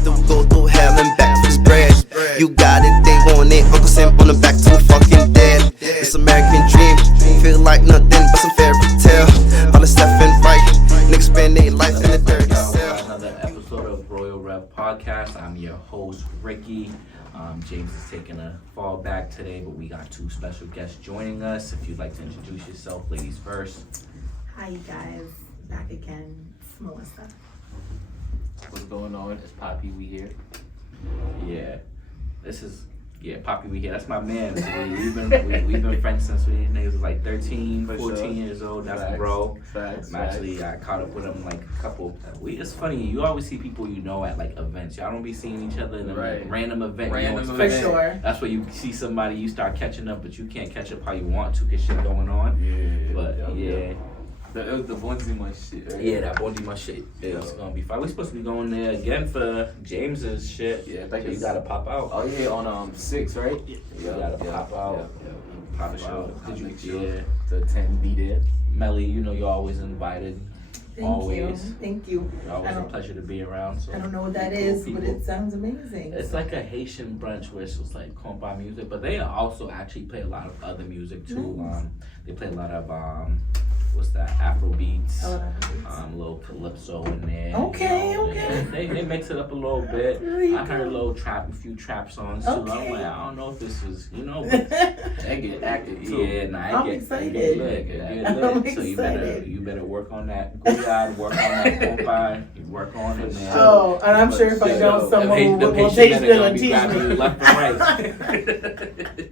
still go through hell and back to his bread. You got it, they want it. Uncle Sam on the back to a fucking dead. This American dream, feel like nothing but some fairy tale. All the left and right, niggas spend their life in the dirty cell. Another episode of Royal Rev Podcast. I'm your host, Ricky. James is taking a fall back today, but we got two special guests joining us. If you'd like to introduce yourself, ladies first. Hi, you guys. Back again. It's Melissa. What's going on? It's Poppy. We here. Yeah, Poppy, we here. That's my man. So we've been friends since we niggas was like 13, 14 years old. That's Facts. bro. Facts. Actually, I caught up with him like a couple. It's funny. You always see people you know at like events. Y'all don't be seeing each other in a random event. For sure. That's where you see somebody, you start catching up, but you can't catch up how you want to because shit going on. Yeah. But yeah. The Bonzima shit, right? Yeah, that Bonzima shit is gonna be fun. We're supposed to be going there again for James's shit. Yeah, so you gotta pop out. Oh yeah, on 6, right? You gotta pop out. Pop out. Could you make sure to attend, be there? Melly, you know you're always invited. Thank you. You're always a pleasure to be around. So I don't know what that is, but it sounds amazing. It's like a Haitian brunch where it's just like compa music, but they also actually play a lot of other music too. Nice. They play a lot of what's that? Afro beats, Afrobeats. little calypso in there. Okay, you know, okay. They mix it up a little bit. Really I heard a few trap songs too. Okay. I'm like, I don't know if this is, but They get active too. yeah, I'm excited. It get lit. I'm So excited. you better work on that Guyad, work on that compa, you work on it, man. Oh, and I'm sure if I know someone will patient take men are still gonna and be teach grabbing you me. left and right.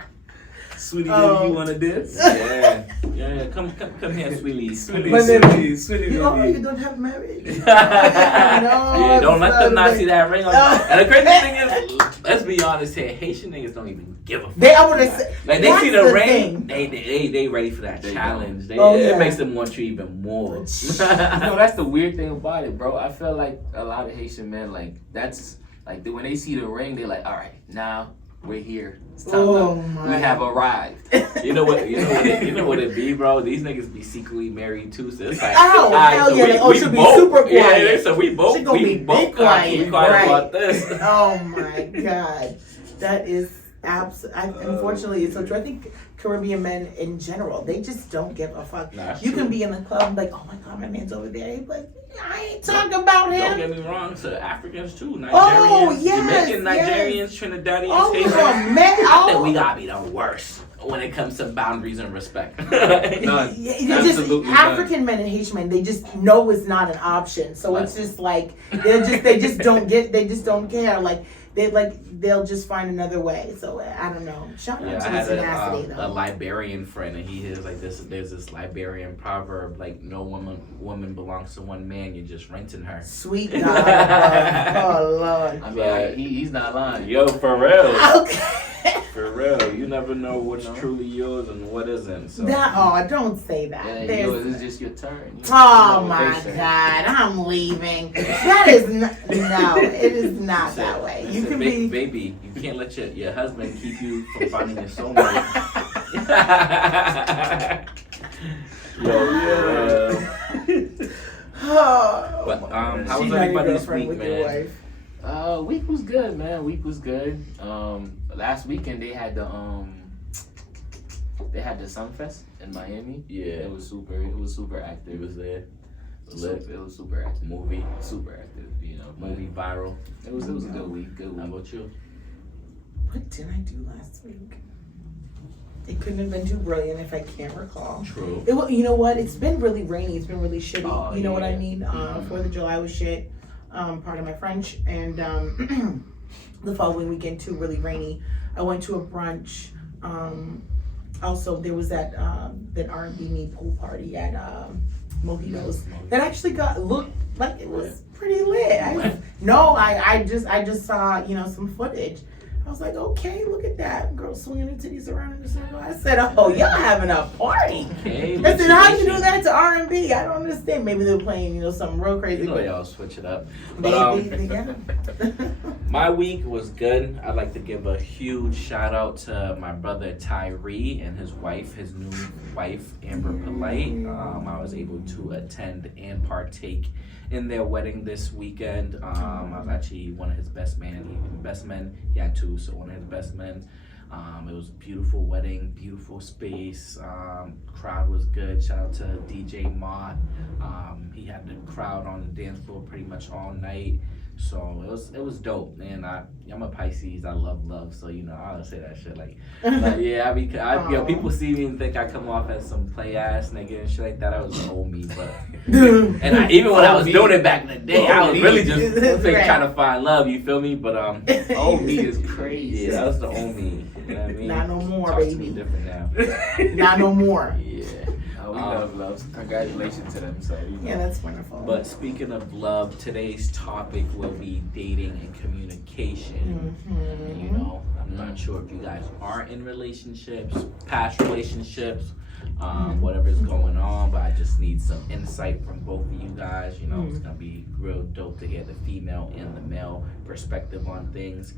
Sweetie, baby, you wanna dance? Yeah. Come here, sweetie. Sweetie, You don't have marriage. No, Yeah, don't let them not see that ring on you. And the crazy thing is, let's be honest here, Haitian niggas don't even give a fuck. I would have said. Like they see the ring, they ready for that They challenge. yeah. It makes them want you even more. You know, that's the weird thing about it, bro. I feel like a lot of Haitian men, like, that's, like, when they see the ring, they're like, all right, now we're here. It's time we have arrived. You know what it be, bro? These niggas be secretly married too, so it's like, Oh, hell yeah! She'll be super quiet. Yeah, so we She gonna be both quiet, keep quiet right. about this. Oh my god, that is unfortunately it's so true. I think Caribbean men in general, they just don't give a fuck. Nah, that's you true. can be in the club like, oh my god, my man's over there. But I ain't talking about him. Don't get me wrong, to Africans too, Nigerians, Oh, yes, Jamaican, Nigerians, Trinidadians, Oh Haitians. man, I think we gotta be the worst when it comes to boundaries and respect. None. Yeah, just Absolutely African men and Haitian men, they just know it's not an option. So it's just like they just don't care. Like they'll just find another way. So I don't know. Shout out Yeah, to I the had tenacity a though. Liberian friend, and he is like this. There's this Liberian proverb like, "No woman belongs to one man. You're just renting her." Sweet God, oh Lord. I mean, he's not lying. Yo, for real, Okay. for real. You never know what's truly yours and what isn't. So. Don't say that. Yeah, There's- it's just your turn. Oh my God, I'm leaving. That is not, no, it is not that way. You can be. Baby, you can't let your husband keep you from finding your soulmate. Yo, Oh, but how was she's not your everybody's girlfriend week, with your man? wife. Week was good, man. Week was good. Last weekend they had the Sunfest in Miami. Yeah, It was super active. It was there. It was super active. Movie, Super active, but movie viral. It was a good week. Good How week. about you? What did I do last week? It couldn't have been too brilliant if I can't recall. True. You know what? It's been really rainy. It's been really shitty. Oh, you know what I yeah. mean? 4th of July was shit. Pardon my French. And the following weekend too, really rainy. I went to a brunch. Also, there was that R&B me pool party at Mojitos that actually looked like it was pretty lit. I just saw some footage. I was like, okay, look at that girl swinging her titties around in the circle. I said, oh, y'all having a party. Okay, I said, how you do that to R&B? I don't understand. Maybe they're playing something real crazy. You know y'all switch it up. Maybe, yeah. My week was good. I'd like to give a huge shout out to my brother Tyree and his wife, his new wife Amber Polite. I was able to attend and partake in their wedding this weekend. I was actually one of his best men. He had two, so one of his best men. It was a beautiful wedding, beautiful space. Crowd was good. Shout out to DJ Mott. He had the crowd on the dance floor pretty much all night. So it was dope, and I'm a Pisces. I love love, so you know I don't say that shit like yeah. You know, people see me and think I come off as some play ass nigga and shit like that. I was an old me, but and even when I was doing it back in the day, I was really just trying to find love. You feel me? But old me is crazy. Yeah, that was the old me. You know what I mean? Not no more, Talk baby. To me different now. Not no more. Yeah. We love. Congratulations to them. So Yeah, that's wonderful. But speaking of love, today's topic will be dating and communication. Mhm. You know, I'm not sure if you guys are in relationships, past relationships, whatever's going on, but I just need some insight from both of you guys. You know, it's gonna be real dope to hear the female and the male perspective on things.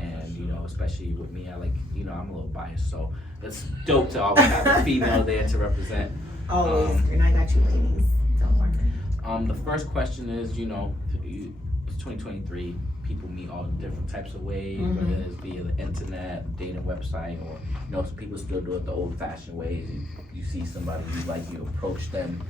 And, you know, especially with me, I'm a little biased, so it's dope to always have a female there to represent. Always, and I got you, ladies. Don't worry. The first question is, you know, it's 2023. People meet all different types of ways, whether it's via the internet, dating website, or you know, some people still do it the old-fashioned ways. You see somebody you like, you approach them.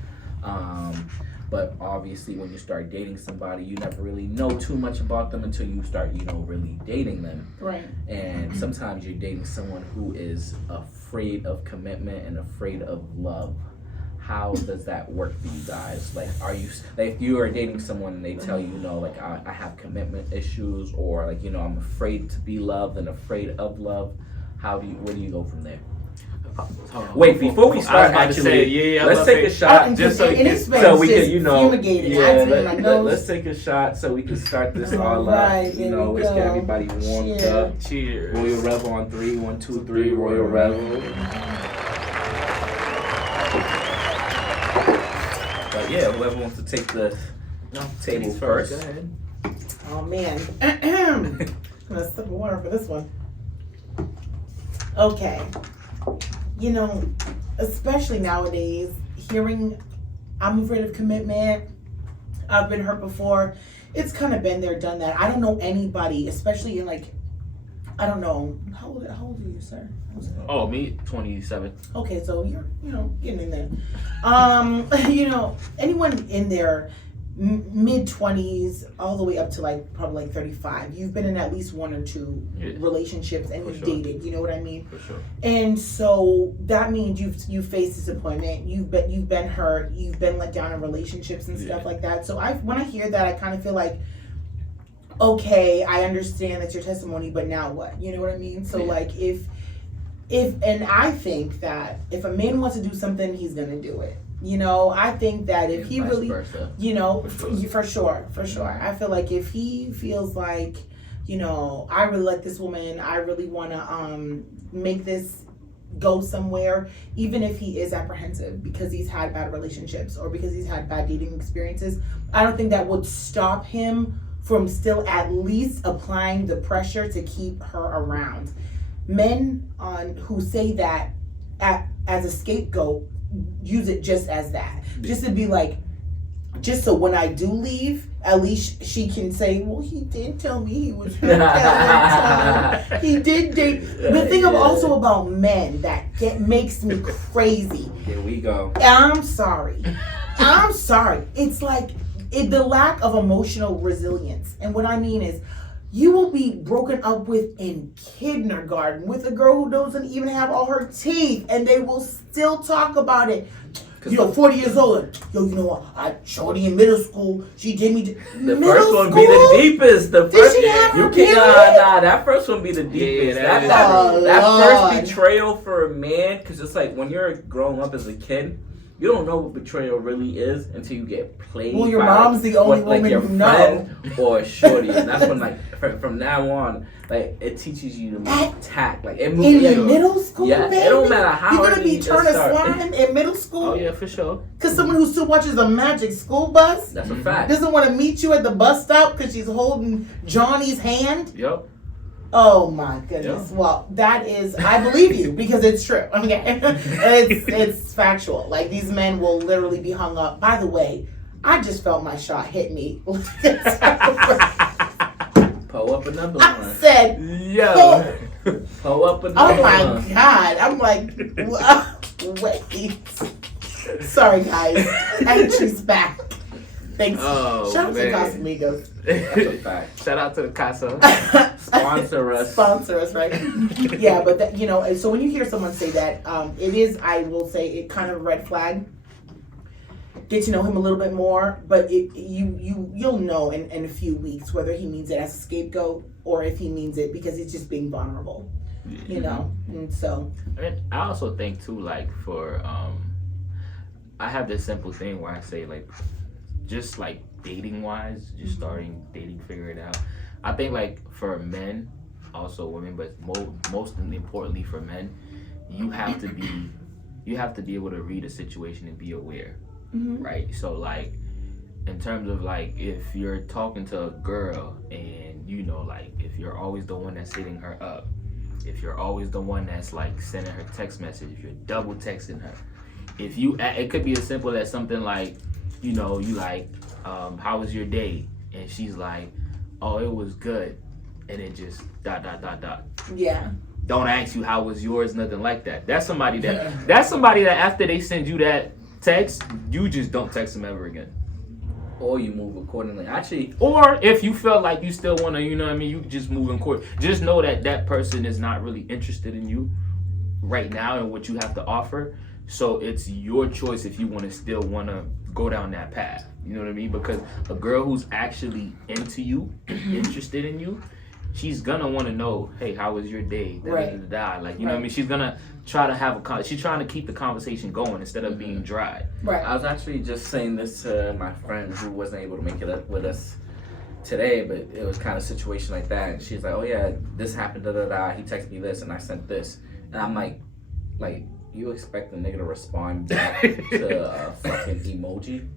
But obviously, when you start dating somebody, you never really know too much about them until you start, you know, really dating them. Right. And sometimes you're dating someone who is afraid of commitment and afraid of love. How does that work for you guys? Like, are you, like, if you are dating someone and they tell you, you know, like, I have commitment issues, or like, you know, I'm afraid to be loved and afraid of love, where do you go from there? Wait, before we start, actually, let's take a shot just so we can, you know, let's take a shot so we can start this all up. You know, let's get everybody warmed up. Cheers. Royal Revel on 3, 1, 2, 3. Royal Revel. But yeah, whoever wants to take the table first. Go ahead. Oh man. I'm gonna sip of water for this one. Okay. You know, especially nowadays, hearing I'm afraid of commitment, I've been hurt before, it's kind of been there, done that. I don't know anybody, especially in like, I don't know, how old are you, sir? Oh, me, 27. Okay, so you're, you know, getting in there. You know, anyone in their mid-20s all the way up to like probably like 35, you've been in at least one or two relationships and you've dated, you know what I mean? For sure. And so that means you've faced disappointment, you've been hurt, you've been let down in relationships and stuff like that. So when I hear that, I kind of feel like, okay, I understand that's your testimony, but now what? You know what I mean? So like if and I think that if a man wants to do something, he's gonna do it. You know, I think that if he really, you know, for sure. I feel like if he feels like, you know, I really like this woman, I really want to make this go somewhere, even if he is apprehensive because he's had bad relationships or because he's had bad dating experiences, I don't think that would stop him from still at least applying the pressure to keep her around. Men who say that as a scapegoat use it just as that, just to be like, just so when I do leave, at least she can say, well, he did tell me he was he did date. The thing also about men that makes me crazy. Here we go. I'm sorry. It's like the lack of emotional resilience. And what I mean is, you will be broken up with in kindergarten with a girl who doesn't even have all her teeth, and they will still talk about it. You know, 40 years old. Yo, you know what? I shorty in middle school. She did me. The first one be the deepest. The first, that first one be the deepest. Yeah, that first betrayal for a man, because it's like when you're growing up as a kid, you don't know what betrayal really is until you get played. Well, your mom's the only woman your you know. Or shorty, and that's when like from now on, like it teaches you to make tact. Like it moves in middle school, baby? It don't matter how you're gonna be turning slime in middle school. Oh yeah, for sure. Cause someone who still watches the Magic School Bus, that's a fact, doesn't want to meet you at the bus stop because she's holding Johnny's hand. Yep. Oh my goodness. Yep. Well, that is, I believe you because it's true. Okay. It's factual. Like these men will literally be hung up. By the way, I just felt my shot hit me. Pull up another I one. said, Yo. Pull up another oh my one. God. I'm like, wait. Sorry, guys. And she's back. Thanks. Oh, Shout out to man. Casamigos. That's a fact. Shout out to the Casa. Sponsor us. Sponsor us, right? Yeah, but that, you know, and so when you hear someone say that, it is, I will say, it kind of a red flag. Get to know him a little bit more, but you'll know in a few weeks whether he means it as a scapegoat or if he means it because he's just being vulnerable. You know, and so And I also think too, like for I have this simple thing where I say like, just like dating wise, just starting dating, figure it out. I think like for men, also women, but most importantly for men, you have to be able to read a situation and be aware, right? So like in terms of like if you're talking to a girl and you know like if you're always the one that's hitting her up, if you're always the one that's like sending her text message, if you're double texting her, if you, it could be as simple as something like, you know, you like, how was your day? And she's like, oh, it was good. And it just ... yeah. Don't ask you how was yours, nothing like that. That's somebody that after they send you that text, you just don't text them ever again. Or you move accordingly. Actually, Or if you felt like you still want to, you know what I mean, you just move in court. Just know that that person is not really interested in you right now and what you have to offer. So it's your choice if you want to still want to go down that path. You know what I mean? Because a girl who's actually into you, interested in you, she's gonna want to know, hey, how was your day? Right. Like, you know what I mean? She's gonna try to have she's trying to keep the conversation going instead of being dry. Right. I was actually just saying this to my friend who wasn't able to make it up with us today, but it was kind of a situation like that. And she's like, oh yeah, this happened, He texted me this and I sent this. And I'm like, you expect the nigga to respond back to a fucking emoji?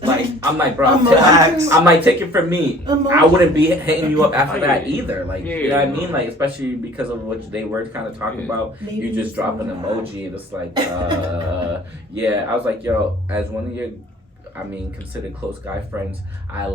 like I'm like, bro, I'm like, take it from me. I wouldn't be hitting you up after that either. Like, you know what I mean? Like, especially because of what they were kind of talking about. Maybe You just drop an emoji and it's like, yeah. I was like, yo, as one of your, considered close guy friends, I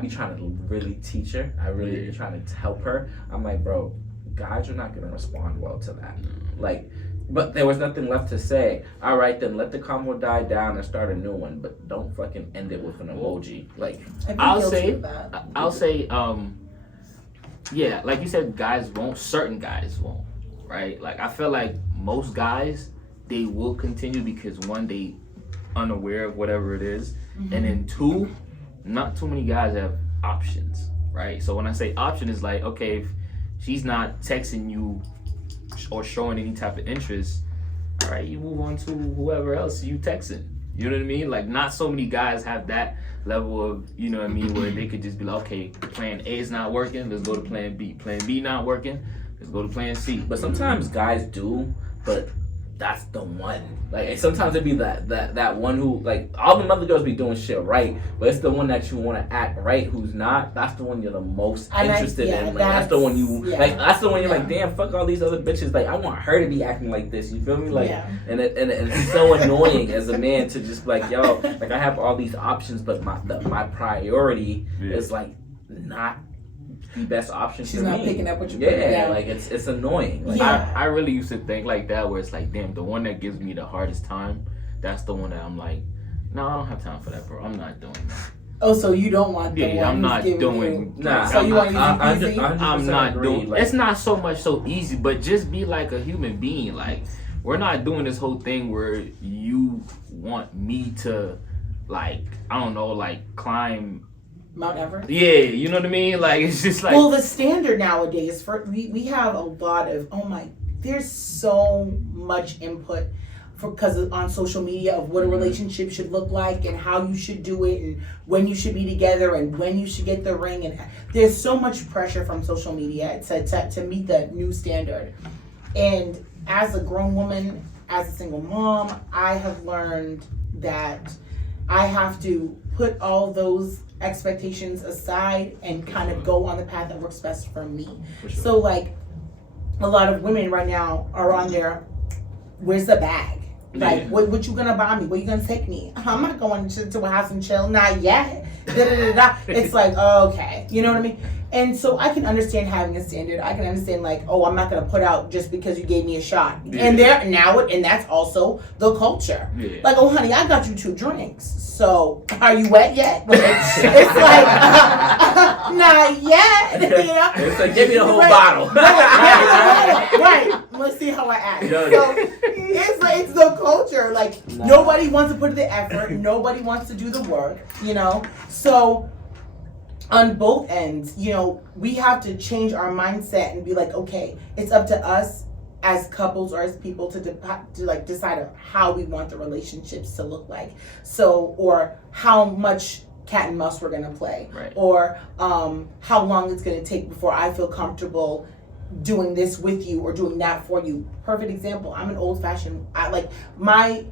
be trying to really teach her. I really be trying to help her. I'm like, bro, guys are not gonna respond well to that. Like, but there was nothing left to say. All right, then let the convo die down and start a new one. But don't fucking end it with an emoji. Like, I'll say, yeah, like you said, guys won't. Certain guys won't, right? Like I feel like most guys, they will continue because one, they unaware of whatever it is, and then two, not too many guys have options, right? So when I say option, is like, okay, if she's not texting you or showing any type of interest, all right, you move on to whoever else you texting. You know what I mean? Like, not so many guys have that level of, you know what I mean, where they could just be like, okay, plan A is not working, let's go to plan B. Plan B not working, let's go to plan C. but sometimes guys do, but that's the one. Like, and sometimes it be that one who, like, all the other girls be doing shit right, but it's the one that you want to act right who's not. That's the one you're the most interested in. Like, that's the one you like. That's the one you're like, damn, fuck all these other bitches. Like, I want her to be acting like this. You feel me? Like, and it's so annoying as a man to just like, yo, like I have all these options, but my priority is like not the best option She's for me. not picking up what you're putting down. Like it's annoying. Like, I really used to think like that, where it's like, damn, the one that gives me the hardest time, that's the one that I'm like, no, I don't have time for that, bro. I'm not doing that. Oh, so you don't want the one I'm not who's giving doing. you... Nah, So you want to use easy? I'm not doing. Like, It's not so much so easy, but just be like a human being. Like, we're not doing this whole thing where you want me to, like, I don't know, like climb Mount Everest? Yeah, you know what I mean? Like, it's just like... Well, the standard nowadays, we have a lot of, there's so much input because on social media of what a relationship should look like and how you should do it and when you should be together and when you should get the ring. And there's so much pressure from social media to meet the new standard. And as a grown woman, as a single mom, I have learned that I have to put all those expectations aside and kind of go on the path that works best for me. So like a lot of women right now are on their, where's the bag? Like, Yeah. what you gonna buy me? Where you gonna take me? I'm not going to a house and chill. Not yet. It's like, okay. You know what I mean? And so I can understand having a standard. I can understand like, oh, I'm not gonna put out just because you gave me a shot. Yeah. And that's also the culture. Yeah. Like, oh honey, I got you 2 drinks. So are you wet yet? It's like not yet. You know? It's like, give me the whole Right. bottle. Right. Let's see how I act. Yeah. So it's the culture. Like nobody wants to put the effort. Nobody wants to do the work. You know. So on both ends, you know, we have to change our mindset and be like, okay, it's up to us as couples or as people to like decide on how we want the relationships to look like. So, or how much cat and mouse we're gonna play, Right. or how long it's gonna take before I feel comfortable doing this with you or doing that for you. Perfect example. I'm an old fashioned. I like my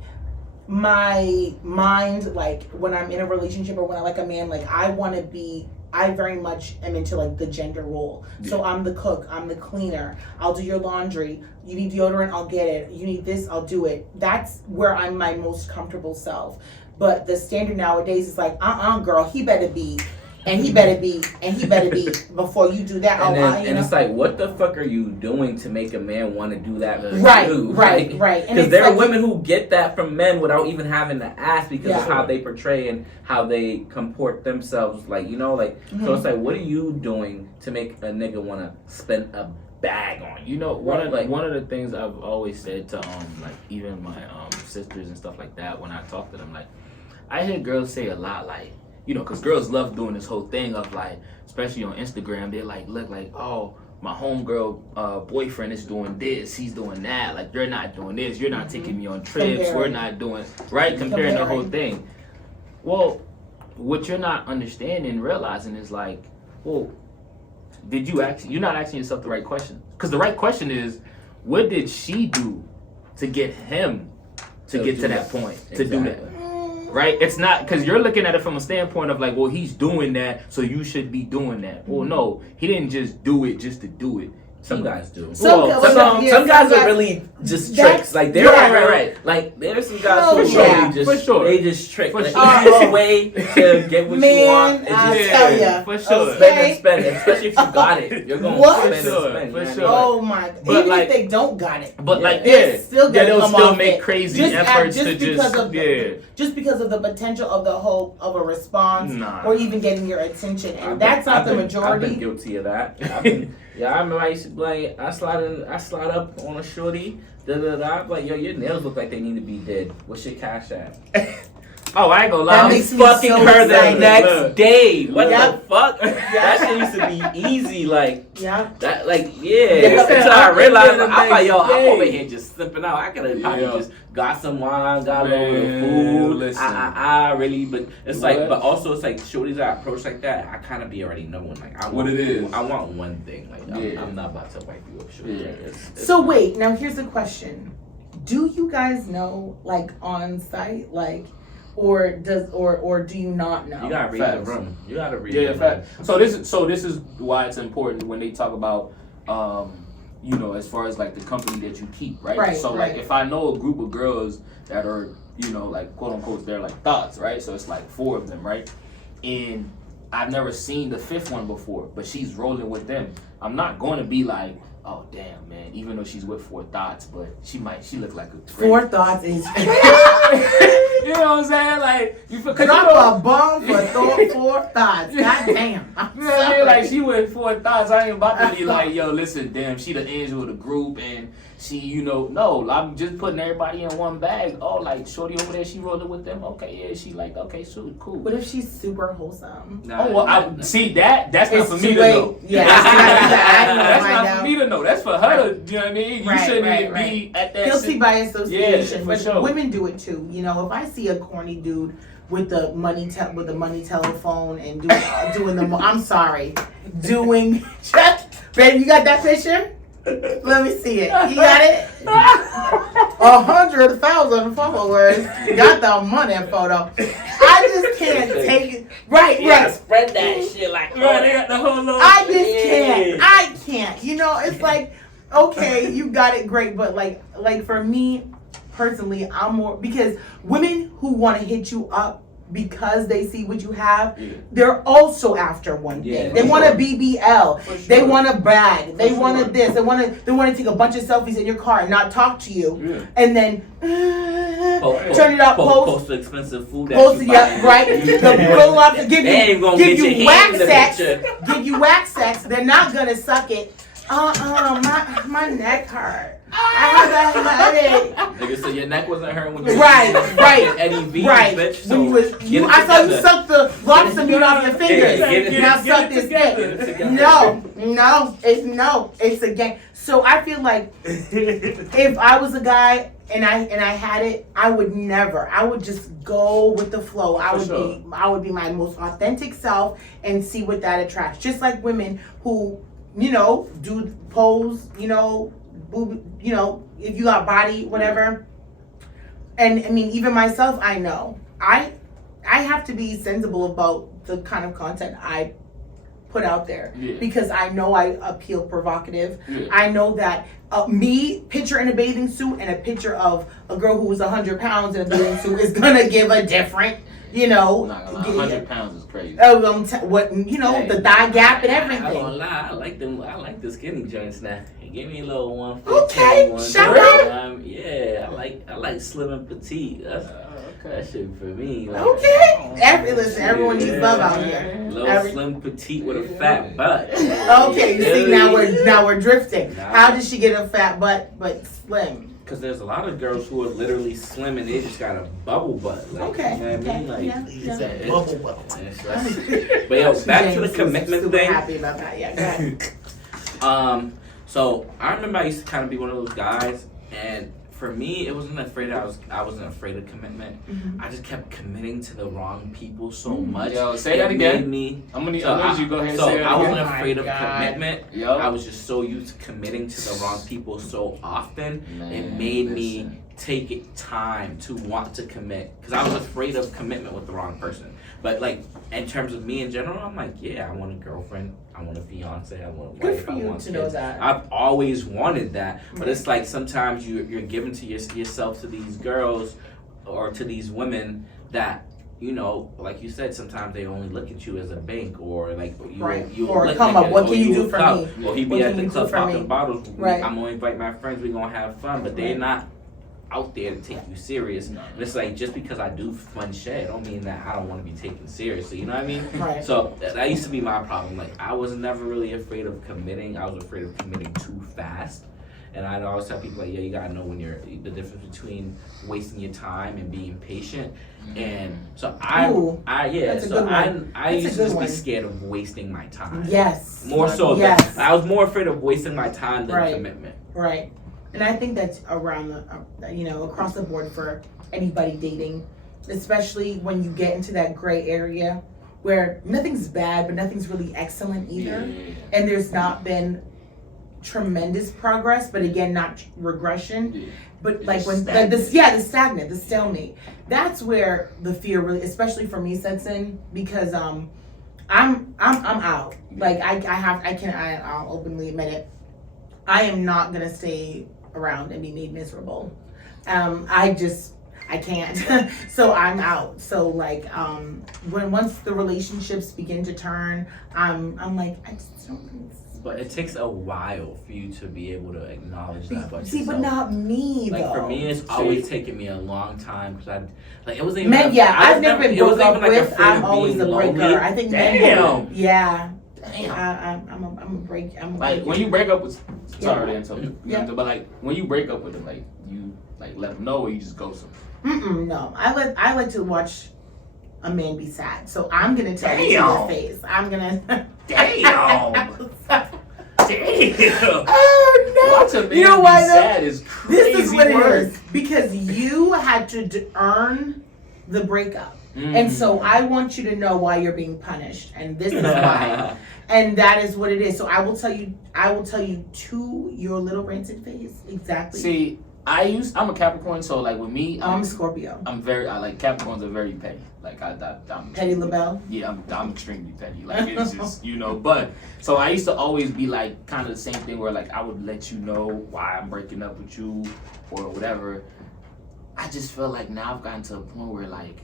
mind, like when I'm in a relationship or when I like a man, like I very much am into like the gender role. So I'm the cook, I'm the cleaner, I'll do your laundry, you need deodorant, I'll get it, you need this, I'll do it. That's where I'm my most comfortable self. But the standard nowadays is like, girl, he better be, and he better be, and he better be before you do that. And it's like, what the fuck are you doing to make a man want to do that for Right, you? right. And Because it's there are like- women who get that from men without even having to ask because of Yeah. how they portray and how they comport themselves. Like, you know, like, so it's like, what are you doing to make a nigga want to spend a bag on you? You know, Right. one of the things I've always said to like even my sisters and stuff like that when I talk to them, like I hear girls say a lot, like, you know, because girls love doing this whole thing of like, especially on Instagram, they're like, look, like, oh, my homegirl boyfriend is doing this, he's doing that, like, you're not doing this, you're not taking me on trips, we're Comparing. not doing, right, comparing the whole thing. Well, what you're not understanding, realizing is like, well, you're not asking yourself the right question. Because the right question is, what did she do to get him to get to that point, to do that? Right? It's not, because you're looking at it from a standpoint of like, well, he's doing that, so you should be doing that. Well, no, he didn't just do it just to do it. Some guys do. Some Some guys are really just That's- tricks. Like they're right. Like there's some guys Oh, who yeah. really just For sure. they just trick. For The sure. easiest way to get what you Man, want is I just tell ya. For sure. Okay. spend it. Especially if you got it, you're gonna What? spend and For sure, spend. for you know sure. what I mean? Oh my! But Even like- if they don't got it, But like, They're still gonna they'll come still off make it. crazy Just efforts to because just, of just because of the potential of the hope of a response Nah. or even getting your attention, and I've that's been- not I've the been- majority. I've been guilty of that. I remember I used to be like, I slide up on a shorty, like, yo, your nails look like they need to be did. What's your cash at? Oh, I ain't gonna That lie. makes I'm me fucking so her the excited. next Look. day. What Yep. the fuck? That shit used to be easy. Like Yeah. that. Like Yeah. Until I realized, the like, I'm like, yo, next I'm day. over here just slipping out. I could have probably Yeah. just got some wine, got a little bit of Man, food. listen. I really, but it's like, What? but also it's like shorties I approach like that. I kind of be already knowing like I What want, it is. I want one thing. Like Yeah. I'm not about to wipe you up, shorty. Yeah. Like, it's So fine. wait, now here's a question: do you guys know, like on site, like, or do you not know? You gotta read Facts. the room. You gotta read. Yeah, the in room. fact. So this is why it's important when they talk about you know, as far as like the company that you keep, right? Right, So right. like if I know a group of girls that are, you know, like quote unquote they're like thoughts, right? So it's like 4 of them, right? And I've never seen the 5th one before, but she's rolling with them. I'm not going to be like, oh damn, man, even though she's with 4 thoughts, but she look like a great. 4 thoughts is You know what I'm saying? Like you feel, cause drop you know, a bomb for 4 thoughts. God damn! I'm you know what I mean? Like sorry. she with 4 thoughts. I ain't about to be like, yo, listen, damn, she the angel of the group, and she, you know, no, I'm just putting everybody in one bag. Oh, like shorty over there, she rolling with them. Okay, yeah, she like, okay, shoot, cool. What if she's super wholesome? Nah, Oh well, I see that. That's not It's for too me to late. know. Yeah, that's find not out. for me to know. That's for her to. You know what I mean? You Right, shouldn't right, even be at that. Guilty by association, Yeah, for but sure. women do it too. You know, if I see a corny dude with the money telephone and doing the I'm sorry, doing babe, you got that picture? Let me see it. You got it? 100,000 followers. Got the money photo. I just can't take it. Right, right. Spread that shit like. Right, they got the whole little. I just can't. I can't. You know, it's like, okay, you got it, great, but like for me, personally, I'm more because women who want to hit you up because they see what you have, they're also after one thing. They want a BBL. They want a bag. They want a this. They want to take a bunch of selfies in your car and not talk to you, and then turn it up. Post the expensive food. Post right. The blow up to give you wax sex. Give you wax sex. They're not gonna suck it. My neck hurt. I have a headache. Nigga, so your neck wasn't hurting when you right. Eddie V, right. bitch. So When I saw you suck the lobster meat off your fingers. Now suck this dick. No, it's a game. So I feel like if I was a guy and I had it, I would just go with the flow. I would be my most authentic self and see what that attracts. Just like women who, do pose, boob, if you got body, whatever. And I mean, even myself, I know I have to be sensible about the kind of content I put out there because I know I appeal provocative. I know that me picture in a bathing suit and a picture of a girl who was 100 pounds in a bathing suit is gonna give a different, 100 pounds is crazy. The thigh gap and everything. I don't lie, I like the skinny joints now. Give me a little 115. Okay, shut up. Yeah, I like slim and petite. That shit for me. Like, okay. Everyone needs love out here. Little slim petite with a fat butt. Okay, you see now we're drifting. How did she get a fat butt but slim? Because there's a lot of girls who are literally slim and they just got a bubble butt. Like, okay. You know what I mean? Like, bubble butt. But yo, back to the commitment super thing. Happy about that. Yeah. Go ahead. So I remember I used to kind of be one of those guys, and for me, it wasn't afraid. I wasn't afraid of commitment. Mm-hmm. I just kept committing to the wrong people so much. Yo, say that again. I'm gonna need you go ahead and say that again. I wasn't afraid of commitment. Yo. I was just so used to committing to the wrong people so often. It made me take it time to want to commit because I was afraid of commitment with the wrong person. But like in terms of me in general, I'm like, yeah, I want a girlfriend, I want a fiance, I want a wife. Good for I you want to kids. know that. I've always wanted that, but it's like sometimes you're giving to yourself to these girls or to these women that. Like you said, sometimes they only look at you as a bank, or like you or come up. What can you do for me? Or he be at the club popping bottles. Right. I'm gonna invite my friends. We gonna have fun, but they're not out there to take you serious. And it's like just because I do fun shit, don't mean that I don't want to be taken seriously. You know what I mean? Right. So that used to be my problem. Like I was never really afraid of committing. I was afraid of committing too fast. And I'd always tell people like, yeah, you gotta know when the difference between wasting your time and being patient. And so I used to just be scared of wasting my time. Yes. More so than I was more afraid of wasting my time than commitment. Right. And I think that's around across the board for anybody dating, especially when you get into that gray area where nothing's bad, but nothing's really excellent either. And there's not been tremendous progress, but again, not regression. But like when the stagnant, the stalemate, that's where the fear really, especially for me, sets in because I'm out. Like I'll openly admit it. I am not gonna stay around and be made miserable. I can't. So I'm out. So like once the relationships begin to turn, I'm like I just don't think. But it takes a while for you to be able to acknowledge that about yourself. But not me though. Like for me, it's always taken me a long time because it wasn't even. I've never been broke up with. I'm always a breaker. I think. Damn. Yeah. Damn. I'm a break. When you break up with. Sorry to interrupt. But like when you break up with them, like you like let them know or you just ghost them. No, I like to watch a man be sad. So I'm gonna tell you to your face. I'm gonna. Damn. Oh no! Watch a man be sad is crazy. This is what it is because you had to earn the breakup, and so I want you to know why you're being punished, and this is why, and that is what it is. So I will tell you to your little rancid face exactly. See, I'm a Capricorn, so like with me, I'm a Scorpio. I like Capricorns are very petty. Like I'm Petty LaBelle? Yeah, I'm extremely petty. Like it's just but so I used to always be like kind of the same thing where like I would let you know why I'm breaking up with you or whatever. I just feel like now I've gotten to a point where like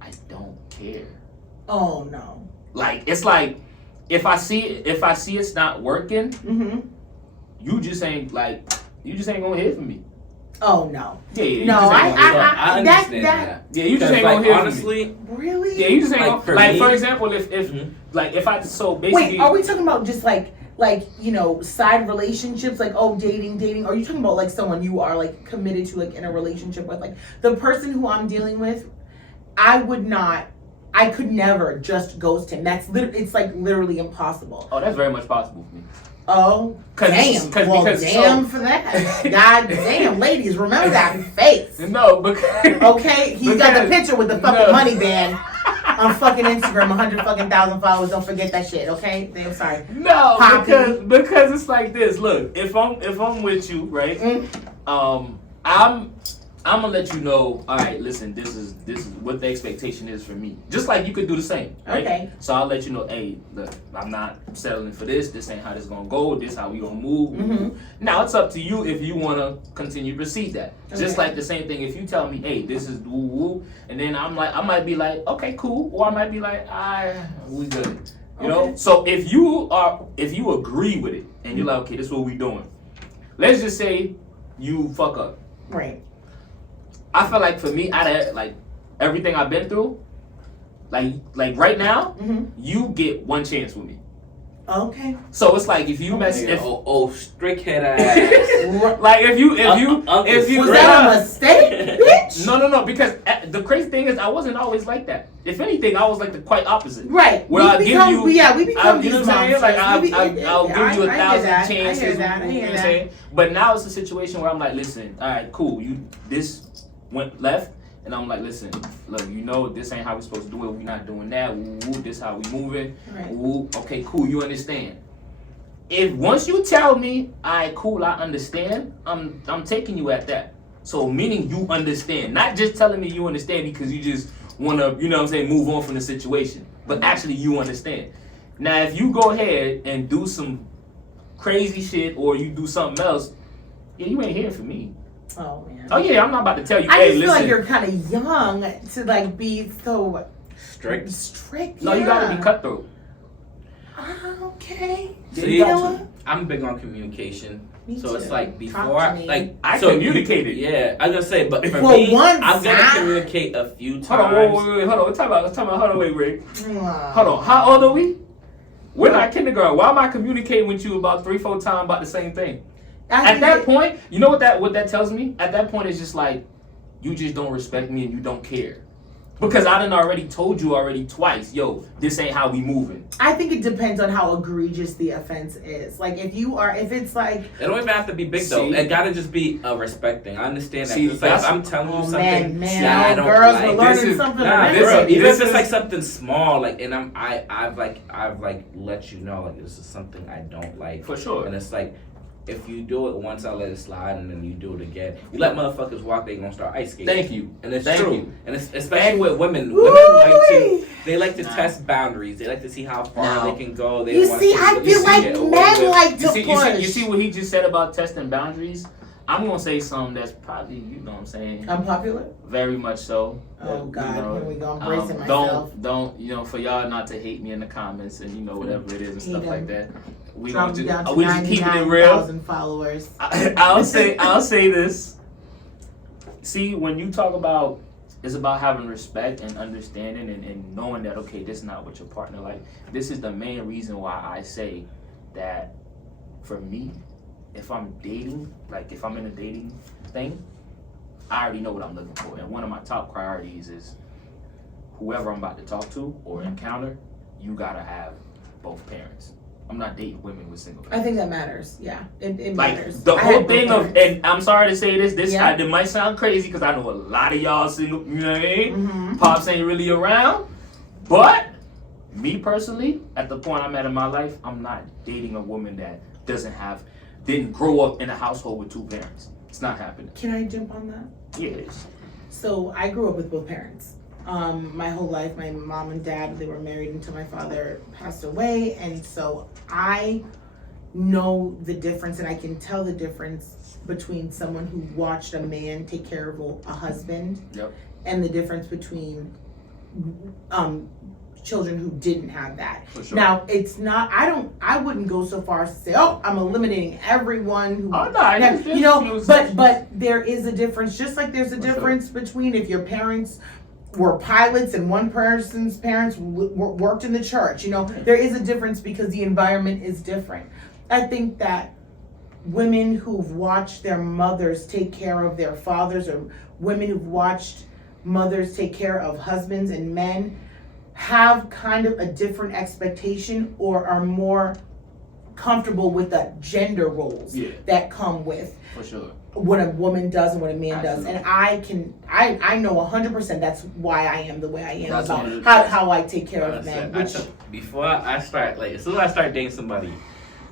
I don't care. Oh no. Like it's like if I see it's not working, Mm-hmm. you just ain't gonna hear from me. Oh no. Yeah, you No, just ain't gonna hear I understand that- that. Yeah, you just ain't Like, gonna hear honestly, from me. Really? Yeah, you just ain't Like, gonna for like me- for example if Mhm. like if I so basically Wait, are we talking about just like you know, side relationships, like dating? Are you talking about like someone you are like committed to, like in a relationship with? Like the person who I'm dealing with, I could never just ghost him. That's it's like literally impossible. oh, that's very much possible for me. Oh, 'Cause- damn. 'cause- Well, because damn for that. God damn, ladies, remember that face. No, because Okay, he's got the Because- picture with the fucking no. money band on fucking Instagram, 100,000 followers. Don't forget that shit, okay? I'm sorry. No, Poppy. because it's like this. Look, if I'm with you, right? Mm. I'm gonna let you know. All right, listen. This is what the expectation is for me. Just like you could do the same, right? Okay. So I'll let you know. Hey, look, I'm not settling for this. This ain't how this gonna go. This how we gonna move. Mhm. Now it's up to you if you wanna continue to proceed that. Just Okay. like the same thing. If you tell me, hey, this is woo woo, and then I might be like, okay, cool, or I might be like, we good. You know. Okay. So if you agree with it and you're like, okay, this is what we doing. Let's just say you fuck up. Right. I feel like for me, out of like everything I've been through, like right now, Mm-hmm. you get one chance with me. Okay. So it's like if you mess, Nigga, if strict head ass. like if you Uncle Was Right. that a mistake, bitch? no, because the crazy thing is I wasn't always like that. If anything, I was like the quite opposite. Right. Where I give you, we become you know these what I'm saying? monsters. Like I'll We give you 1,000 I chances. hear that. I You know hear what I'm that. saying? But now it's a situation where I'm like, listen, all right, cool. This went left, and I'm like, listen, look, you know this ain't how we supposed to do it. We not doing that. Woo, this how we moving. Right. Woo, okay, cool. You understand? If once you tell me, all right, cool, I understand. I'm taking you at that. So meaning you understand, not just telling me you understand because you just wanna, you know what I'm saying, move on from the situation, but actually you understand. Now, if you go ahead and do some crazy shit or you do something else, yeah, you ain't hearing from me. Oh man. Oh yeah, I'm not about to tell you. I Hey, just feel listen. like you're kind of young to like be so Strict. strict. No, you gotta be cutthroat. Okay. See, You know what? I'm big on communication. Me So it's too. like Talk before, to me. I so communicated. Yeah, I was gonna say, but for Well, me, once I'm gonna I- communicate a few times. Hold on, wait, hold on. Time out, hold on, wait, Rick. Mwah. Hold on. How old are we? We're not kindergarten. Why am I communicating with you about 3-4 times about the same thing? I At think that point, you know what that tells me? At that point, it's just like you just don't respect me and you don't care. Because I done already told you twice, yo, this ain't how we moving. I think it depends on how egregious the offense is. Like if it's like, It don't even have to be big though. See? It gotta just be a respecting. I understand that. See, It's like if that's- I'm telling you oh something, man, yeah, I don't girls like. were learning This is- something. Nah, already. bro, This is- even this if it's is- like something small, like, and I've let you know, like, this is something I don't like. For sure. And it's like, if you do it once, I let it slide, and then you do it again. You let motherfuckers walk, they gonna start ice skating. Thank you. And it's Thank true. you. And it's especially with women. Women Woo-wee. like to Nah. test boundaries. They like to see how far No. they can go. They You wanna see, see I what feel they like can get men away with. like to You push. see what he just said about testing boundaries? I'm gonna say something that's probably, you know what I'm saying, Unpopular? very much so. Oh You God, know, here we go. I'm bracing myself. don't, you know, for y'all not to hate me in the comments and, you know, whatever it is and stuff Hate like that. We Drop gonna me down to we just keeping it real. 99,000 followers. I'll say this. See, when you talk about, it's about having respect and understanding and knowing that, okay, this is not what your partner like. This is the main reason why I say that for me, if I'm dating, like if I'm in a dating thing, I already know what I'm looking for. And one of my top priorities is whoever I'm about to talk to or encounter, you gotta have both parents. I'm not dating women with single I parents. think that matters. Yeah, it Like matters. the I whole had thing both of, parents. and I'm sorry to say this, Yeah. it might sound crazy because I know a lot of y'all single, you know what I mean? Mhm. Pops ain't really around, but me personally, at the point I'm at in my life, I'm not dating a woman that didn't grow up in a household with 2 parents. It's not happening. Can I jump on that? Yes. So I grew up with both parents. My whole life, my mom and dad, they were married until my father passed away, and so I know the difference, and I can tell the difference between someone who watched a man take care of a husband, Yep. and the difference between children who didn't have that. For sure. Now, it's not. I wouldn't go so far as to say, "Oh, I'm eliminating everyone who." Oh, no, you know, but there is a difference. Just like there's a difference between if your parents were pilots and one person's parents worked in the church. You know, there is a difference because the environment is different. I think that women who've watched their mothers take care of their fathers, or women who've watched mothers take care of husbands and men, have kind of a different expectation or are more comfortable with the gender roles that come with For sure. what a woman does and what a man Absolutely. does. And I know 100% that's why I am the way I am, That's one of the about best. how I take care of men. Which, Before I start, like, as soon as I start dating somebody,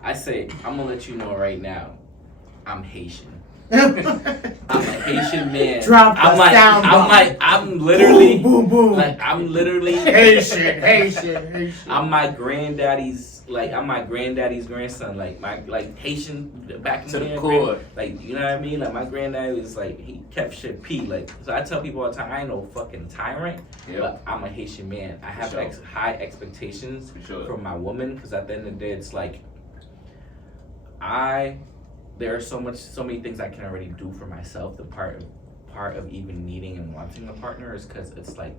I say, I'm gonna let you know right now, I'm Haitian. I'm a Haitian man. Drop the sound bomb. I'm literally, boom, boom, boom. like, I'm literally Haitian. I'm my granddaddy's grandson, like Haitian back in To the day, core. like, you know what I mean? Like, my granddaddy was like, he kept shit P. Like, so I tell people all the time, I ain't no fucking tyrant, but I'm a Haitian man. I have sure. high expectations For sure. from my woman, because at the end of the day, it's like, there are so many things I can already do for myself. The part of even needing and wanting a partner is because it's like,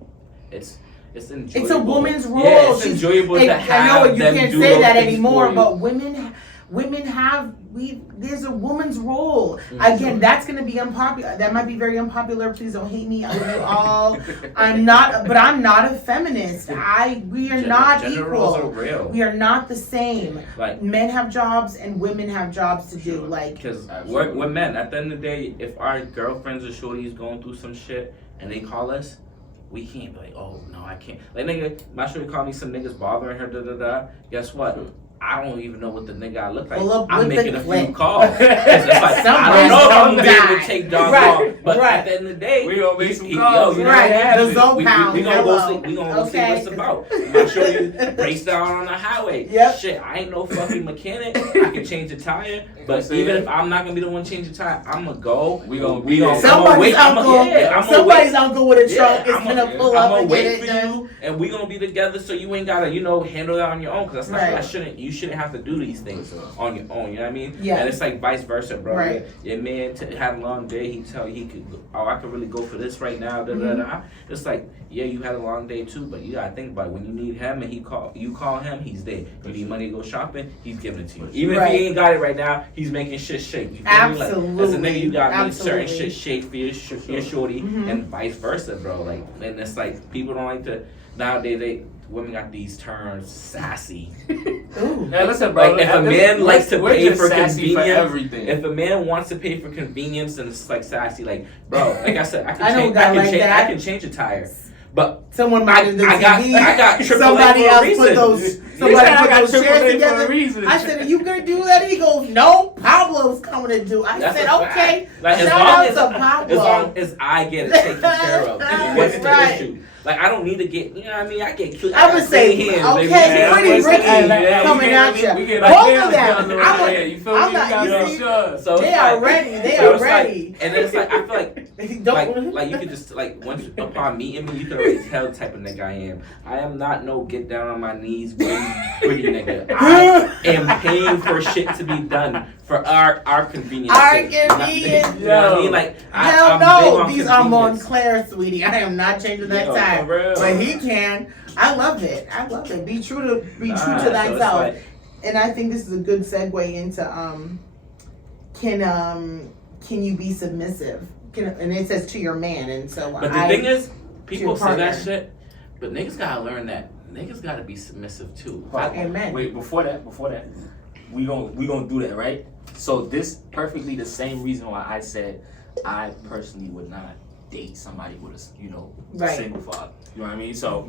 it's enjoyable. It's a woman's role. Yeah, it's enjoyable to have I know you them can't do say those that things anymore, for you. but women have there's a woman's role. Again, that's gonna be unpopular. That might be very unpopular. Please don't hate me. I love you all. I'm not a feminist. We are not Gender roles are equal. real. We are not the same. Like, Men have jobs and women have jobs to do. Like, because Absolutely. we're men. At the end of the day, if our girlfriends or shorties going through some shit and they call us, we can't be like, oh no, I can't. Like, nigga, my shorty called me some niggas bothering her. Da da da. Guess what? I don't even know what the nigga I look like. Pull up I'm with making the a clip. few calls. It's like, I Somebody's don't know if I'm gonna gonna be able die. to take dogs Right, off, but right. at the end of the day, We gonna make some yo, calls. you know Right, what happened. the Zoe We pound, gonna go hello. see. We gonna go see Okay. what's about. I'm sure you breaks down on the highway. Yep. Shit, I ain't no fucking mechanic. I can change the tire, but even if I'm not gonna be the one changing the tire, I'm gonna go. We gonna somebody's uncle with a truck is gonna pull up and get it done. you, and we gonna be together, so you ain't gotta, handle that on your own. Cause that's not, Right. you shouldn't have to do these things on your own. You know what I mean? Yeah. And it's like vice versa, bro. Right. Your man had a long day. I could really go for this right now. Da da Mm-hmm. da. It's like, yeah, you had a long day too, but you gotta think about it. When you need him and you call him, he's there. You need money to go shopping, he's giving it to you. Even if Right. he ain't got it right now, he's making shit shake. You feel me? Absolutely. Like, as a nigga, you gotta make certain Absolutely. shit shake for your shorty, Mhm. and vice versa, bro. Like, and it's like people don't like to nowadays. Women got these terms, sassy. Ooh. Hey, listen, bro. Like, if a man likes to we're pay just for sassy convenience, everything. if a man wants to pay for convenience, then it's like sassy. Like, bro, like I said, I I know can that change, like that. I can change a tire, but Someone minded the I got TV. AAA Somebody for a else reason. put those. You Somebody said I put got those AAA chairs for a together. reason. I said, "Are you gonna do that?" He goes, "No, Pablo's coming to do." I That's said, a fact. "Okay." Like, as Shout long out as, to Pablo. as long as I get it taken care of, what's the Right. issue? Like, I don't need to get, you know what I mean? I get cute. I would say, clean hands, okay, baby. Yeah, pretty that's Ricky what it is. coming at you. We get Both like of them. I'm I'm you feel me? not- You gotta you make see, sure. So They it's are like- ready. They so are it's ready. Like, and then it's like, I feel like Don't. like you could just like once upon meeting me, you can already tell the type of nigga I am. I am not no get down on my knees pretty nigga. I am paying for shit to be done for our convenience. Our sake. You know convenience. what I mean? Like, Hell I'm big no, on these are convenience. Montclair, sweetie. I am not changing that Yo, time, for real. but he can. I love it. I love it. Be true to Nah, so it's thyself. like- And I think this is a good segue into can you be submissive? And it says to your man, and so But the thing is, people your say that partner. shit, but niggas gotta learn that niggas gotta be submissive too. Amen. Wait, before that, we gonna do that, right? So this perfectly the same reason why I said I personally would not date somebody with a Right. single father. You know what I mean? So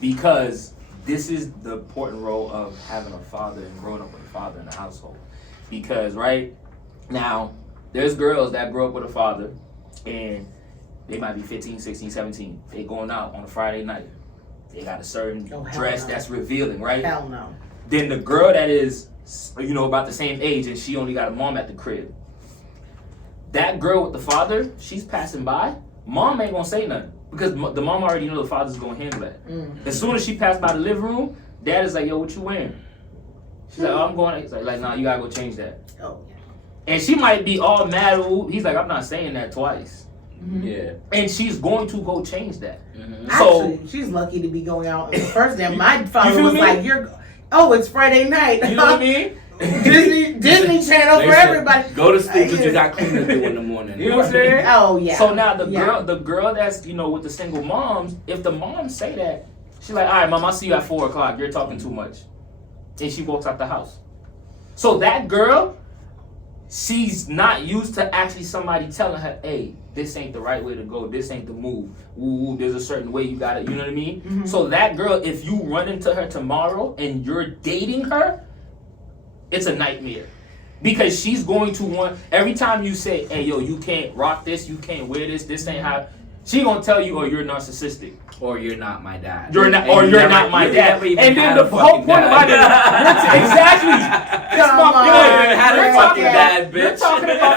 because this is the important role of having a father and growing up with a father in the household. Because right now there's girls that grow up with a father and they might be 15, 16, 17. They going out on a Friday night. They got a certain Oh, hell dress no. that's revealing, right? Hell no. Then the girl that is you know, about the same age, and she only got a mom at the crib. That girl with the father, she's passing by. Mom ain't gonna say nothing because the mom already know the father's gonna handle that. As soon as she passed by the living room, dad is like, "Yo, what you wearing?" She's like, "Oh, I'm going." He's like, "Nah, you gotta go change that." Oh, yeah. And she might be all mad. He's like, "I'm not saying that twice." Yeah. And she's going to go change that. Actually, she's lucky to be going out on the first day. My father feel was me? like, "Oh, it's Friday night." You know what I mean? Disney Channel for Listen, everybody. Go to sleep, but you got cleaning to do in the morning. You know what I'm saying? Oh yeah. So now Yeah. the girl that's, you know, with the single moms, if the moms say that, she's like, "All right, mom, I'll see you at 4:00. You're talking too much," and she walks out the house. So that girl, she's not used to actually somebody telling her, "Hey, this ain't the right way to go. This ain't the move. Ooh, there's a certain way you gotta," you know what I mean? So that girl, if you run into her tomorrow and you're dating her, it's a nightmare. Because she's going to want, every time you say, "Hey, yo, you can't rock this, you can't wear this ain't how," she gonna tell you, "Oh, you're narcissistic. Or you're not my dad. You're not, And or you you're never- not my you dad." never even And then had the a whole fucking point about it, dad. exactly. That's Come my on. point. You never had a We're fucking talking dad, about- bitch. We're talking about,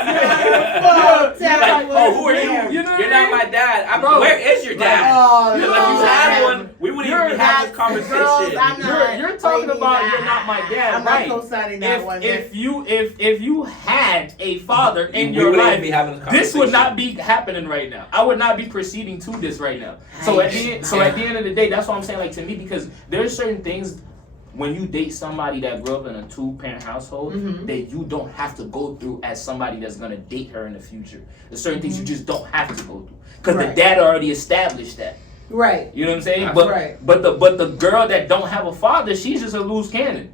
Fuck, yeah, Dad. Like, oh, who are you? You know what You're I not mean? my dad. Bro. Where is your dad? Oh, If no, you had man. one, we wouldn't You're even have this That's conversation. girls, I'm not You're talking blaming about that. you're not my dad, I'm right? not co-signing that one. If you had a father in We your wouldn't life, be having this this would conversation. not be happening right now. I would not be proceeding to this right now. So at the end of the day, that's what I'm saying. Like, to me, because there's certain things when you date somebody that grew up in a 2-parent household that you don't have to go through as somebody that's gonna date her in the future. There's certain things you just don't have to go through because Right. the dad already established that. Right. You know what I'm saying? That's But right. but the girl that don't have a father, she's just a loose cannon.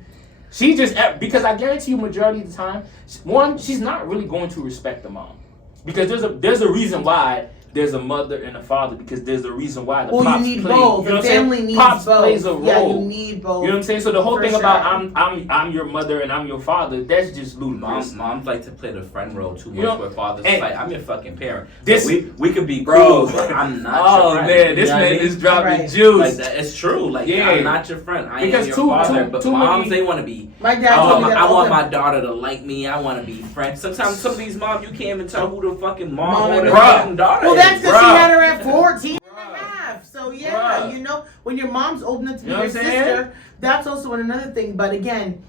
She just, because I guarantee you, majority of the time, one, she's not really going to respect the mom, because there's a reason why there's a mother and a father, because there's a reason why the Well, pops you need play. both. You know The what I'm saying? family needs Pops both. plays a role. Yeah, you need both. You know what I'm saying? So the whole For thing sure. about I'm your mother and I'm your father, that's just ludicrous. Moms like to play the friend role too You much, know, where fathers and is like, I'm your fucking parent. this- we could be Bro. cool, but I'm not Oh your friend. man, this You know what I man mean? is dropping Right. juice. Like that, it's true. Like, Yeah. I'm not your friend. I Because am your too- father. too- But too moms, many- they want to be. My dad told me that I all want the my time. daughter to like me. I want to be friends. Sometimes some of these moms, you can't even tell who the fucking mom Mom or and the dad. fucking daughter Well, is. that's because she Bruh. had her at 14 and a half. So, yeah, Bruh. you know, when your mom's old enough to be You know your what I'm saying? sister, that's also another thing. But again,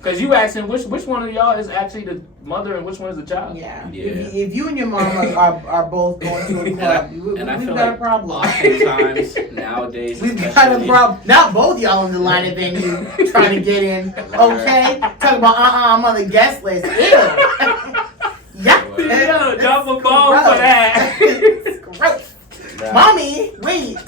Because you asking which one of y'all is actually the mother and which one is the child. yeah, Yeah. If you and your mom are both going to a club, we've And I feel got a like problem. oftentimes nowadays, We've got a especially- problem. Not both y'all in the line of venue trying to get in. Okay? Talking about, I'm on the guest list. Ew. Yeah, drop a ball Gross. for that. It's gross. Mommy, wait.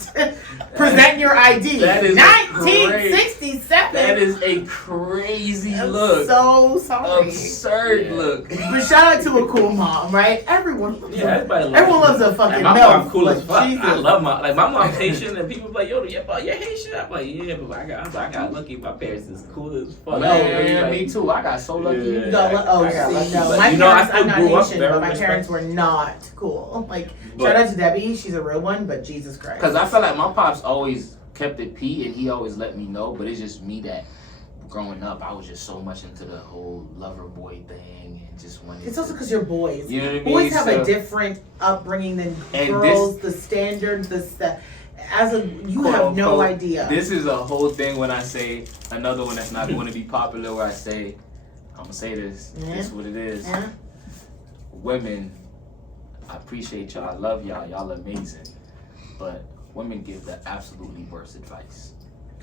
Present your ID. That is 1967. That is a crazy I'm look. so sorry. Absurd Yeah. look. But shout out to a cool mom, right? Everyone Everyone loves a fucking Like, my milk. mom cool as Like, fuck. Jesus. I love my mom's Haitian, and people be like, yo, you're Haitian. I'm like, yeah, but I got lucky. My parents is cool as fuck. Man, Like, me too. I got so lucky. Yeah. You got oh, I got see, lucky, no. but, My you know, I parents, still I'm not grew up Haitian, very but my parents were respectful. not cool. Like, But- shout out to Debbie. She's a real one, but Jesus Christ. Because I feel like my pops always kept it P and he always let me know, but it's just me that growing up, I was just so much into the whole lover boy thing and just wanted It's to- also because you're boys. You know what I mean? Boys have So- a different upbringing than And girls. The standard, as a you Quote, have no unquote, idea. This is a whole thing when I say another one that's not going to be popular. Where I say, I'm gonna say this. Yeah. This is what it is. Yeah. Women, I appreciate y'all. I love y'all. Y'all amazing. But women give the absolutely worst advice.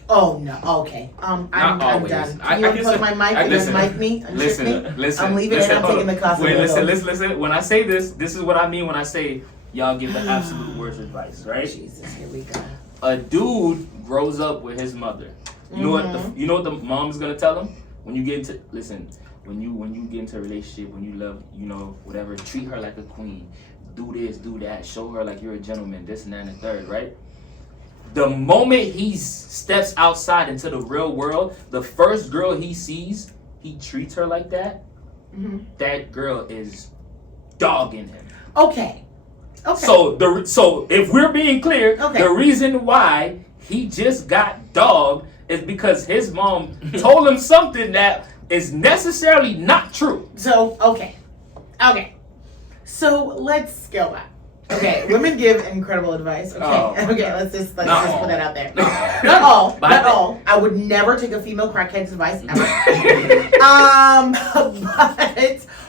Oh no. Okay. I'm Not always. done. I Can you can unplug say- my mic and listen, then mic me? Unship me? Listen. I'm leaving and I'm hold taking on. the class. Wait, listen. When I say this is what I mean when I say y'all give the absolute worst advice, right? Jesus, here we go. A dude grows up with his mother. You know what the mom's gonna tell him when you get into when you get into a relationship, when you love, whatever, treat her like a queen. Do this, do that, show her like you're a gentleman, this and that and the third, right? The moment he steps outside into the real world, the first girl he sees, he treats her like that. That girl is dogging him. Okay. So if we're being clear, Okay. the reason why he just got dogged is because his mom told him something that is necessarily not true. So, okay. So let's scale back. Okay, women give incredible advice. Okay, Oh, okay, let's just put that out there. No. Not all, But not all. I would never take a female crackhead's advice ever. But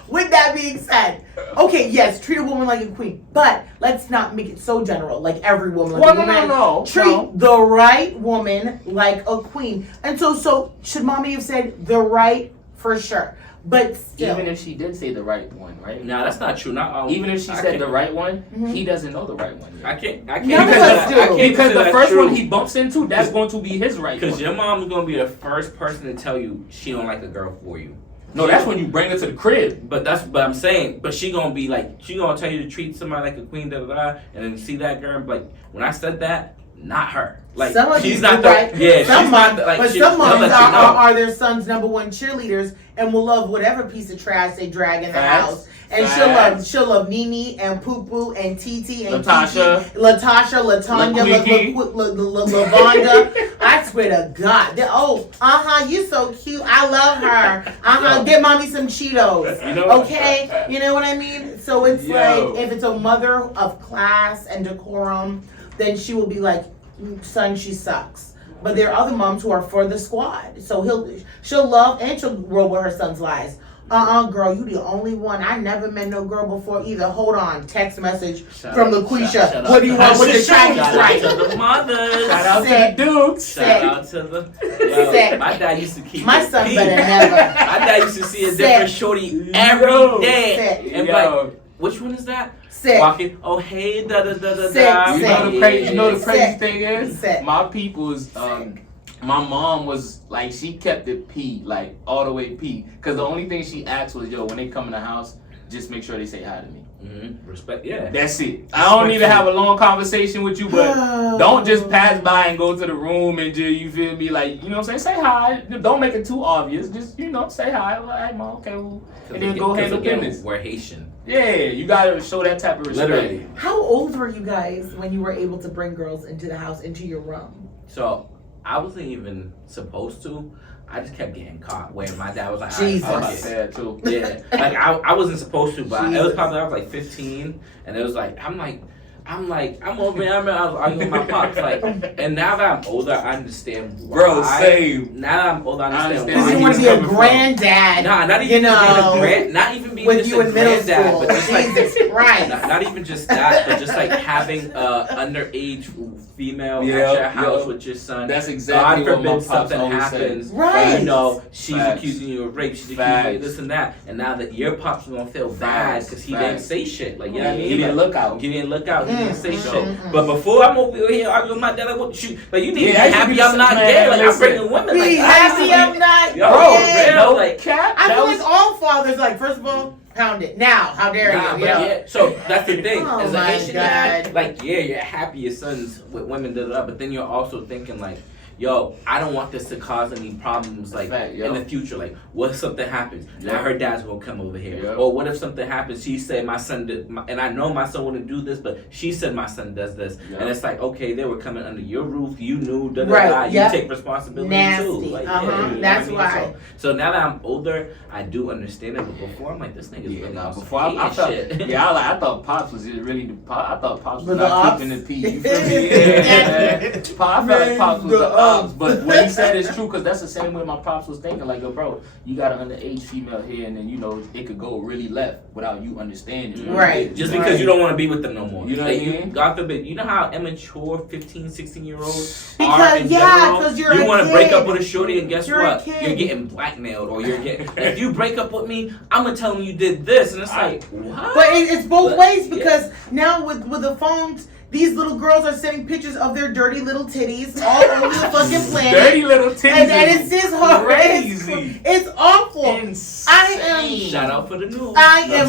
with that being said, okay, yes, treat a woman like a queen, but let's not make it so general, like every woman. Like No. Treat the right woman like a queen. And so should mommy have said the right? For sure. But still. Even if she did say the right one, right? No, that's not true. Not all. Even if she I said can't- the right one, Mhm. he doesn't know the right one yet. I can't. None of consider us that- do. I can't Because consider the that first true. one he bumps into, that's going to be his right Because one. your mom's gonna be the first person to tell you she don't like a girl for you. No, that's when you bring her to the crib. But I'm saying, but she gonna be like, she gonna tell you to treat somebody like a queen, da da da, and then see that girl, and be like, when I said that, not her. Like, Some of she's these not do the, right. yeah, Some she's moms, not the, like, but she, some they'll moms let you know. are their son's number one cheerleaders and will love whatever piece of trash they drag in the Facts. house. And Facts. she'll love Nene and Poo Poo and Titi and Latasha. Kiki, Latasha, Latanya, LaQuiqui. Lavonda. I swear to God. You so cute. I love her. Get mommy some Cheetos. You know? Okay? You know what I mean? So it's Yo. like, if it's a mother of class and decorum, then she will be like, son, she sucks. But there are other moms who are for the squad. So she'll love and she'll roll with her son's lies. Girl, you the only one. I never met no girl before either. Hold on. Text message from LaQuisha. Shut up. What do you want with the Shout Chinese out rice? to the mothers. Shout out to Sick. the Dukes. Shout out to the. Yo, Sick. my dad used to keep. My it son P. better never. My dad used to see a different Sick. shorty every Yo. day, Sick. and be Yo. like, which one is that? Sick. Walking. Oh hey, da da da da Sick, da. You sick. know the crazy, Sick. thing is, Sick. my people's, my mom was like, she kept it P, like all the way P, because the only thing she asked was, yo, when they come in the house, just make sure they say hi to me. Respect. Yeah. That's it. I don't need to have a long conversation with you, but don't just pass by and go to the room and just, you feel me, like, you know what I'm saying? Say hi. Don't make it too obvious. Just, say hi. Like, hey, mom, okay, well, and then go handle business. We're Haitian. Yeah, you gotta show that type of respect. Literally. How old were you guys when you were able to bring girls into the house, into your room? So I wasn't even supposed to. I just kept getting caught where my dad was like, Jesus. "All I right, was fuck it." sad too. Yeah, like I wasn't supposed to, but it was Jesus. probably I was like 15, and it was like I'm over here. I was arguing with my pops, like, and now that I'm older, I understand why. Bro, same. Now that I'm older, I understand understand why. Because you he want was to be a coming from. granddad. Nah, not even you just being know, a not even being with just you a in middle granddad, school. but just like Jesus Christ. not even just that, but just like having underage female Yeah, at your house yeah. with your son. That's exactly God what my forbid pops something always happens. said. Right. You know, she's Facts. accusing you of rape. She's accusing Facts. you of this and that. And now that your pops is gonna feel bad because he didn't Facts. say shit. Like, you know what I mean? He didn't Like, look out. He didn't look out. He didn't say Mm, shit. mm, But before I'm over here arguing with my dad, like, what you? Like, you need to be Yeah, that should happy be I'm not man, gay. Like, I'm listen. bringing women. Be Like, happy I I'm not Yo, Bro, gay. real, no like, cap. I that feel was like all fathers, like, first of all, pound it. Now, how dare Nah, you? but Yeah. yeah, so that's the thing. Oh As a my Haitian dad, God. like, yeah, you're happy your son's with women, da da da, but then you're also thinking, like, yo, I don't want this to cause any problems, like, Fact, yo. in the future. Like, what if something happens? Now Yeah. her dad's gonna come over here. Yeah. Or what if something happens? She said my son did, and I know my son wouldn't do this, but she said my son does this. Yeah. And it's like, okay, they were coming under your roof. You knew, da da Right, da. You yep. take responsibility Nasty. too. Like, Uh-huh, yeah, you know that's what I mean? why. So now that I'm older, I do understand it. But before, I'm like, this nigga's Yeah, really nah, on some before I hating felt, shit. yeah, I thought Pops was really the Pop. I thought Pops was With the not ops? keeping the P. You feel me? Yeah, man. I felt like Pops was the ops, but what he said is true because that's the same way my Pops was thinking. Like, yo, bro, you got an underage female here, and then it could go really left without you understanding. Right. Just Right. because you don't want to be with them no more. You know Like, what I mean? God forbid. You know how immature 15, 16-year-olds are Because, in yeah, general? 'cause you're You a want to break kid. up with a shorty and guess You're a what? kid. You're getting blackmailed or you're getting... if you break up with me, I'm going to tell them you did this. And it's like, what? But it's both But, ways yeah. because now with the phones, these little girls are sending pictures of their dirty little titties all over the fucking planet. Dirty little titties. and it's just horrible. crazy. It's awful. Insane. I am. Shout out for the news. I am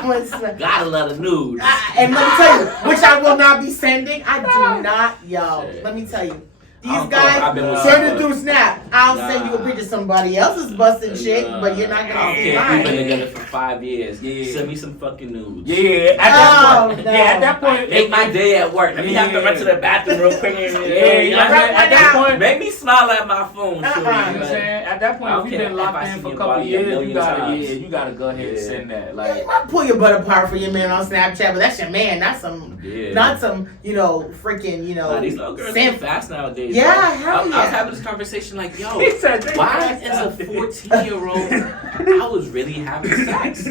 absolutely. Gotta let a nude. And let me tell you, which I will not be sending. I do not, yo. Let me tell you, I these don't know if I've been with guys send it somebody. through Snap. I'll Nah. send you a picture of somebody else's busted shit, but you're not I gonna don't see care if we've been mine. together for 5 years. Yeah. Send me some fucking nudes. Yeah, at that Oh, point. no. Yeah, at that point. Make my day at work. Let me have to Yeah. run to the bathroom real quick. Yeah, you know what I'm saying? At that point. Make me smile at my phone. Uh-uh. Shorty. You know what I'm saying? at that point, I if don't you've care been if locked I in see for a your couple body a years, million times. you gotta go ahead and Yeah. send that. You Like, might pull your butt apart for your man on Snapchat, but that's your man. Not some, Yeah. not some, freaking, Nah, these little girls Sam- are fast nowadays. Yeah, bro. hell I was yeah. having this conversation like, yo, he said, they why fast as a out there. 14-year-old I was really having sex?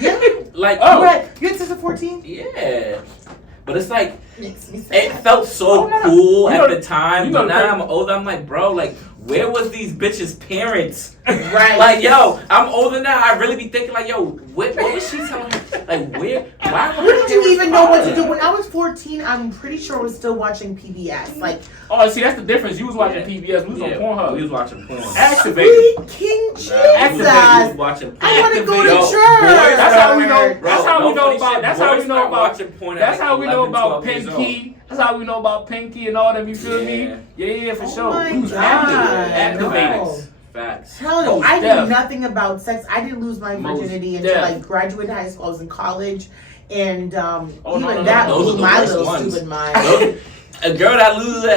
Yeah. Like, Oh, right. You had since a 14? yeah. But it's like, Makes me it sad. felt so Oh, no. cool You at know- the time, you but know now the- I'm older, I'm like, bro, like, where was these bitches' parents? Right. Like, yo, I'm older now, I really be thinking like, yo, what was she telling me? Like, where, why were Wouldn't her you parents even know what to do? calling? When I was 14, I'm pretty sure I was still watching PBS. Like, Oh, see, that's the difference. You was watching Yeah. PBS. We was on We Pornhub. was watching porn. Activated. sweet King Jesus. We was watching porn. I want to go to Yo, church. boys, That's how we know. Bro, That's how no we know funny about. shit. That's how Boys we know start about. watching porn at That's like how we know 11, about 12 years old. Pinky. That's how we know about Pinky and all them. You feel me? Yeah, for Oh sure. my We was God. activated. No. Facts. Hell no, Most I def. knew nothing about sex. I didn't lose my Most virginity until def. I graduated high school. I was in college, and Oh, no, even no, that no, those are blew the my worst little ones. stupid mind. Those- A girl that loses it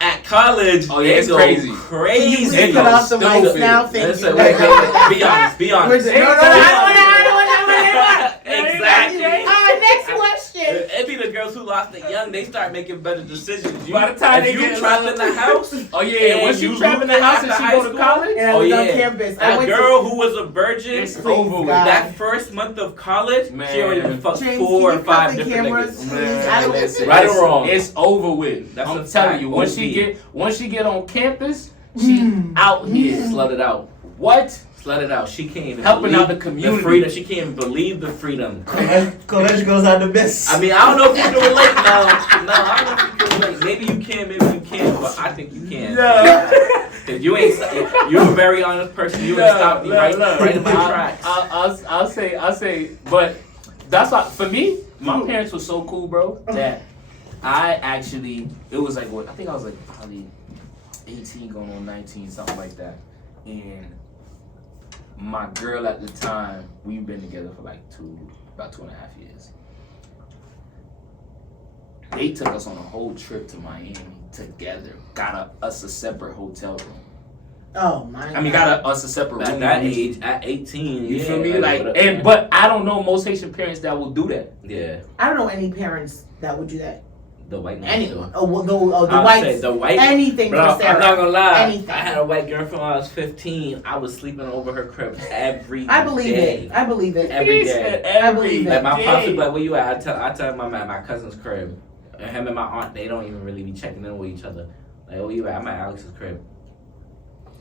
at college, Oh, yeah, they it's go crazy. Can you crazy. please cut off the mics stupid. now? Thank Listen, you. wait, be honest, be honest. No, I don't want Exactly. Next question. It be the girls who lost it young. They start making better decisions. By the time if they you get trapped little- in the house, Oh yeah, and once you you trapped in the lose it house and after she high go to school, college. And I oh was on yeah, campus. I that went girl who was a virgin. It's Please, over with. God. That first month of college, Man. she already done fucked James, 4 can or you cut 5 the different cameras? niggas. Man, I don't listen, Right or it's- wrong? It's over with. That's I'm a telling fact. you, once she OD. get on campus, she out here. Slut it out. What? Slut it out. She can't even Helping believe out the community. freedom. She can't even believe the freedom. College girls are the best. I mean, I don't know if you can relate now. No, I don't know if you can relate. Maybe you can, maybe you can't, but I think you can. Yeah. Cause you ain't, you're a very honest person. You ain't stopped me right in my tracks. I'll say, but that's why for me, my parents were so cool, bro, that I actually, it was like what I think I was like probably 18 going on 19, something like that, and my girl at the time, we've been together for like about 2.5 years. They took us on a whole trip to Miami together. Got us a separate hotel room. Oh my God. I mean, got us a separate At room. that age, at 18, You yeah, feel me? Like, what- and but I don't know most Haitian parents that will do that. yeah, I don't know any parents that would do that. the white man. Anyone. too. Oh, well, the I would whites. say the white. Anything Bro, for Sarah. I'm not gonna lie. Anything. I had a white girlfriend when I was 15. I was sleeping over her crib every I believe day. it. I believe it. Every He day. said I believe it. Like my pops would day. be like, "Where you at?" I tell my cousin's crib. And him and my aunt, they don't even really be checking in with each other. Like, where you at? I'm at Alex's crib.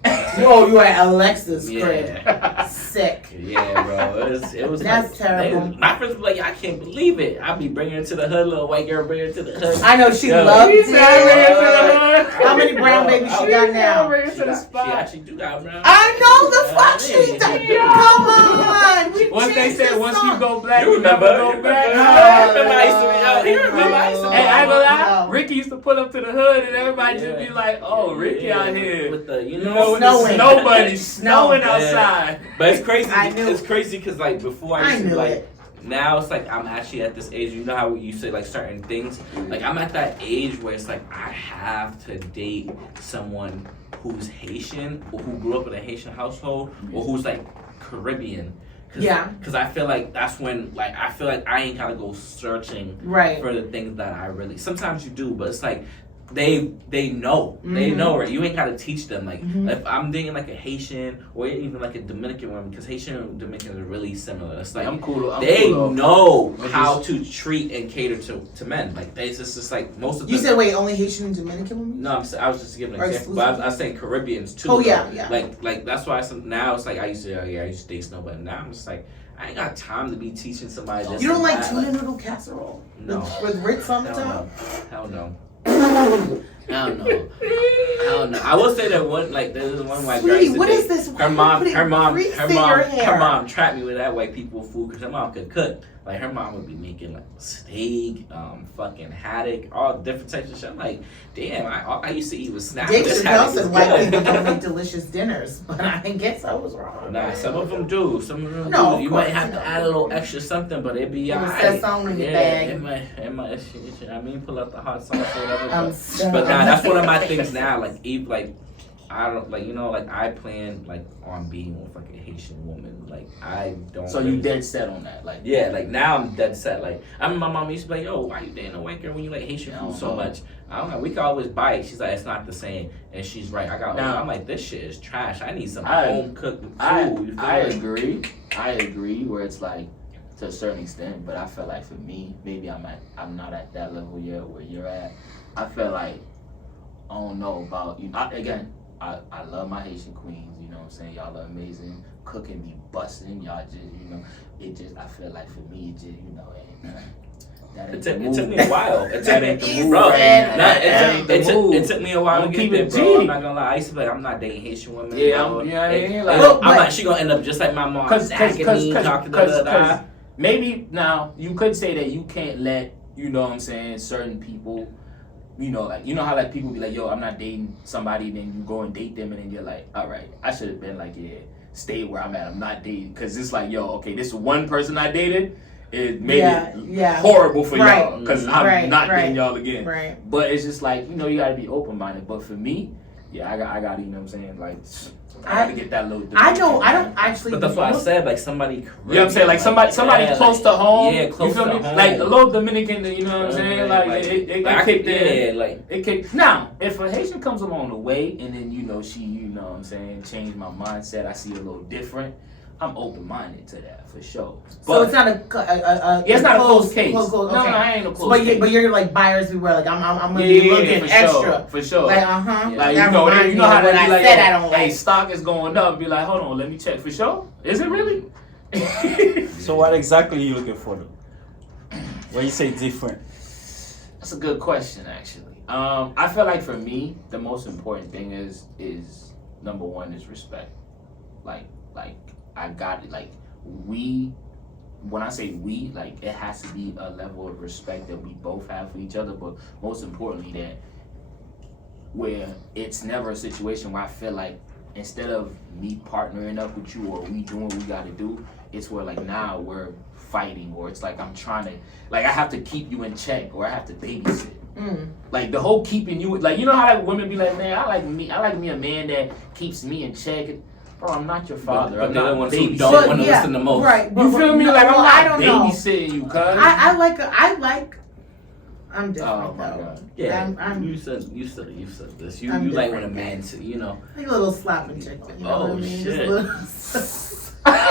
Oh, you at Alexa's crib. Yeah. Sick. Yeah, bro. It was That's like, terrible. My friends were like, I can't believe it. I'll be bringing her to the hood, little white girl, bring her to the hood. I know she Yeah. loved He said, "Bring her to the it. hood." How many brown babies she got now? Bring her She, to the got, she spot. actually do got brown. I know the fuck Yeah. she done. Come on. We Once they changed said the once song. you go black, You you remember? never You go remember? back. I remember I used to be out. He remember I used to be Hey, I ain't gonna lie. No. Ricky used to pull up to the hood and everybody just Yeah. be like, "Oh, Ricky Yeah, out here." with the You know, with the Snowing. snow bunny snowing Yeah. outside. But it's crazy. I knew. It's crazy because like before I I used to knew like. it. Now it's like I'm actually at this age. You know how you say like certain things. Like I'm at that age where it's like I have to date someone who's Haitian or who grew up in a Haitian household or who's like Caribbean. Yeah. Because I feel like that's when like I feel like I ain't gotta go searching Right. for the things that I really. Sometimes you do, but it's like they know they Mhm. know it. You ain't gotta teach them. Like Mhm. if I'm dating like a Haitian or even like a Dominican woman, because Haitian and Dominicans are really similar. It's like I'm cool. they know I'm how just- to treat and cater to men. Like they just like most of You them. said wait, only Haitian and Dominican women? No, I was just giving an Or example, but I was saying Caribbeans too. Oh, though. yeah, yeah. Like that's why now it's like I used to date snow, but now I'm just like I ain't got time to be teaching somebody this. You don't and like that, tuna noodle casserole? No. With Ritz on the Hell top? no. Hell no. I don't know. I will say that one, like, there's one white girl. I Sweetie, used to what date. is this? Why Her are you mom, putting her mom, grease her in mom, your hair? her mom trapped me with that white people food because her mom could cook. Like her mom would be making like steak, fucking haddock, all different types of shit. I'm like, damn, all I used to eat was snap. Dave This Chappelle haddock said is white good. people don't make delicious dinners, but I guess I was wrong. Nah, some of them do. Some of them No, do. of You course, might have you to know. add a little extra something, but it'd be It was alright. that song in your bag. It might, I mean, pull out the hot sauce or whatever. I'm But so- nah, that's one of my things now. Like, like I don't like, you know, like I plan like on being with like a Haitian woman. Like I don't. So you dead set on that, like Yeah, like now I'm dead set. Like I mean, my mom used to be like, "Yo, why you dating a white girl when you like Haitian food so much?" I don't know. We could always buy it. She's like, "It's not the same," and she's right. I'm like, this shit is trash. I need some home cooked food. I agree. Where it's like to a certain extent, but I feel like for me, maybe I'm not at that level yet where you're at. I feel like I don't know about I love my Haitian queens. You know what I'm saying? Y'all are amazing. Cooking be busting. Y'all just I feel like for me it just that ain't It took me a while. It took me, the move, bro. right? It took me a while to get there, bro. I'm not gonna lie. I used to be like, I'm not dating Haitian women. Yeah, bro. you know what I mean? I'm like, she gonna end up just like my mom. Cause maybe now you could say that you can't let, you know what I'm saying, certain people, you know how like people be like, yo, I'm not dating somebody, then you go and date them, and then you're like, all right, I should have been like, yeah, stay where I'm at. I'm not dating, because it's like, yo, okay, this one person I dated, it made it horrible for y'all, because I'm not dating y'all again. Right. But it's just like, you gotta be open minded. But for me, yeah, I got, you know what I'm saying, like, I gotta get that little. I don't actually. But that's why I said like somebody. You know what I'm saying? Like somebody close to home. Yeah, close you feel to me? home. Like a little Dominican, you know what I'm saying? Like it kicked in. Like it kicked. Now, if a Haitian comes along the way and then she, you know what I'm saying, changed my mindset, I see a little different, I'm open minded to that for sure. But so it's not it's not a closed case. Okay. No, I ain't a closed case. But you're like buyers beware. Like I'm gonna be looking for extra. For sure. Like Like you know how they be like, I don't hey, like. stock is going up. Be like, hold on, let me check for sure. Is it really? So what exactly are you looking for though? When you say different? That's a good question, actually. I feel like for me, the most important thing is number one is respect. Like I got it. Like when I say we, like it has to be a level of respect that we both have for each other, but most importantly that where it's never a situation where I feel like instead of me partnering up with you or we doing what we gotta do, it's where like now we're fighting, or it's like I'm trying to, like I have to keep you in check, or I have to babysit. Like the whole keeping you, like you know how like women be like, man, I like me a man that keeps me in check. Bro, I'm not your father. But I'm they're the not ones who babysitting. don't want to listen the most. Right. You feel me? Like I I'm don't not know. babysitting you, cuz. I like. I'm different Oh my though. God. Yeah, I'm you said this. You I'm like when a different. man, you know. like a little slap and tickle. You know what I mean? shit. Just a little.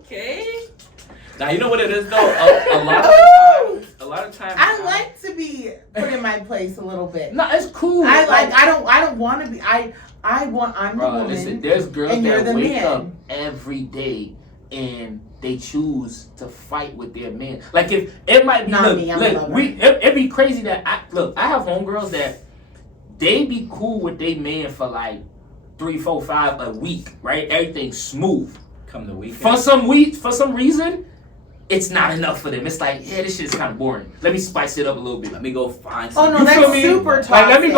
Okay. Now you know what it is though. A lot of times. I like to be put in my place a little bit. No, it's cool. I don't want to be. I'm the Bro, woman. listen, there's girls and you're that the wake man. up every day and they choose to fight with their man. Like if it might be, Not me, I'm a lover. it'd be crazy that I have homegirls that they be cool with their man for like 3, 4, 5 a week, right? Everything's smooth. Come the weekend. For some reason, it's not enough for them. It's like, yeah, this shit's kind of boring. Let me spice it up a little bit. Let me go find. Oh no, something. that's feel me? super toxic. Like let me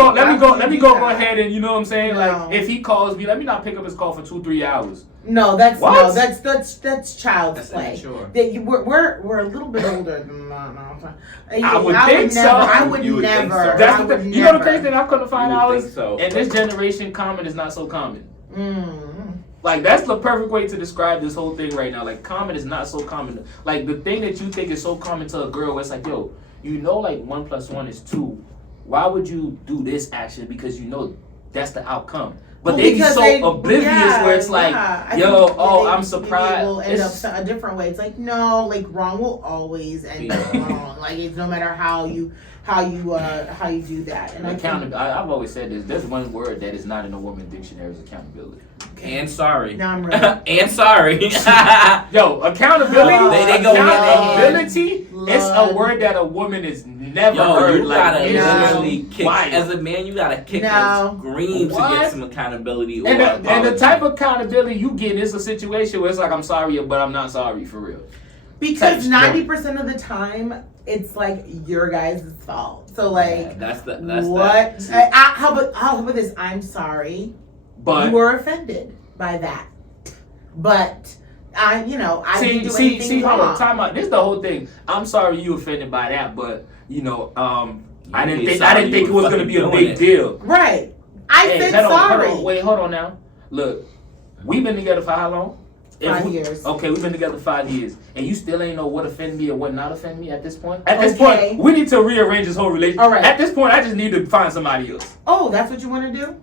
go that. ahead and you know what I'm saying. No. Like if he calls me, let me not pick up his call for 2-3 hours. No, that's What? that's child's That's play. immature. We're a little bit older than that. I would think so. I would You would think never. so. That's I the would thing. You know the never. crazy thing I've come to find You would out think is so. in this generation, common is not so common. Mm. Like that's the perfect way to describe this whole thing right now. Like common is not so common. Like the thing that you think is so common to a girl, it's like, yo, you know, like 1 + 1 is 2. Why would you do this action? Because you know that's the outcome. But Well, they be because so oblivious where it's like, I yo, think oh, they- I'm maybe surprised. It will end It's- up a different way. It's like no, like wrong will always end up wrong. Like it's no matter how you do that. And I think, Accountability. I've always said this. There's one word that is not in a woman dictionary is accountability. And sorry. now I'm ready. And sorry. Yo, accountability. They go hand in hand. Accountability. It's a word that a woman is never Yo, heard. you gotta it's literally kick. wild. As a man, you gotta kick No. and scream to What? get some accountability. Or And the apology. type of accountability you get is a situation where it's like, I'm sorry, but I'm not sorry for real. Because Touch 90% of the time, it's like your guys' fault. So like, Yeah, that's what? that. How about this? I'm sorry. But You were offended by that, but I didn't do anything see, hold on, wrong. time out. This is the whole thing. I'm sorry you offended by that, but you know, I didn't be think sorry it was you gonna be a fucking big doing it. deal. Right. I said sorry. Hold on now. Look, we've been together for how long? 5 years. Okay, we've been together 5 years, and you still ain't know what offend me and what not offend me at this point. At this Okay. point, we need to rearrange this whole relationship. All right. At this point, I just need to find somebody else. Oh, that's what you want to do?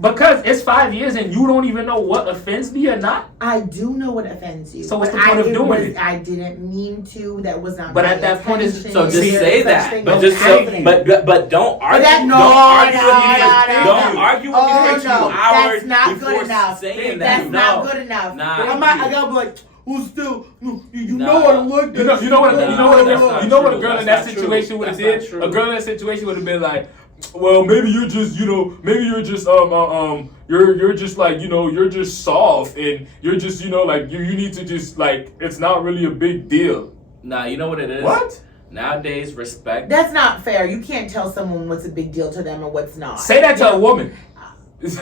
Because it's 5 years and you don't even know what offends me or not. I do know what offends you. So what's but the point of doing it? I didn't mean to. That was not. But my at that point, it's- intention. So just See, say Such that. thing But as just so, happening. but don't argue. that- no, don't argue no, with me. no, Don't no. argue with Oh, me for 2 no, hours that's not before good enough. saying That's that. not No. good enough. Nah. I gotta be like, well, still, you Nah. know what I'm looking. You know what? You know what? that's A not girl true. in that That's not situation true. would have That's did. not A true. girl in that situation would have been like, well, maybe you're just, you're just like, you're just soft and you're just, like you need to just like, it's not really a big deal. Nah, you know what it is? What? Nowadays, respect. That's not fair. You can't tell someone what's a big deal to them and what's not. Say that to a woman. Because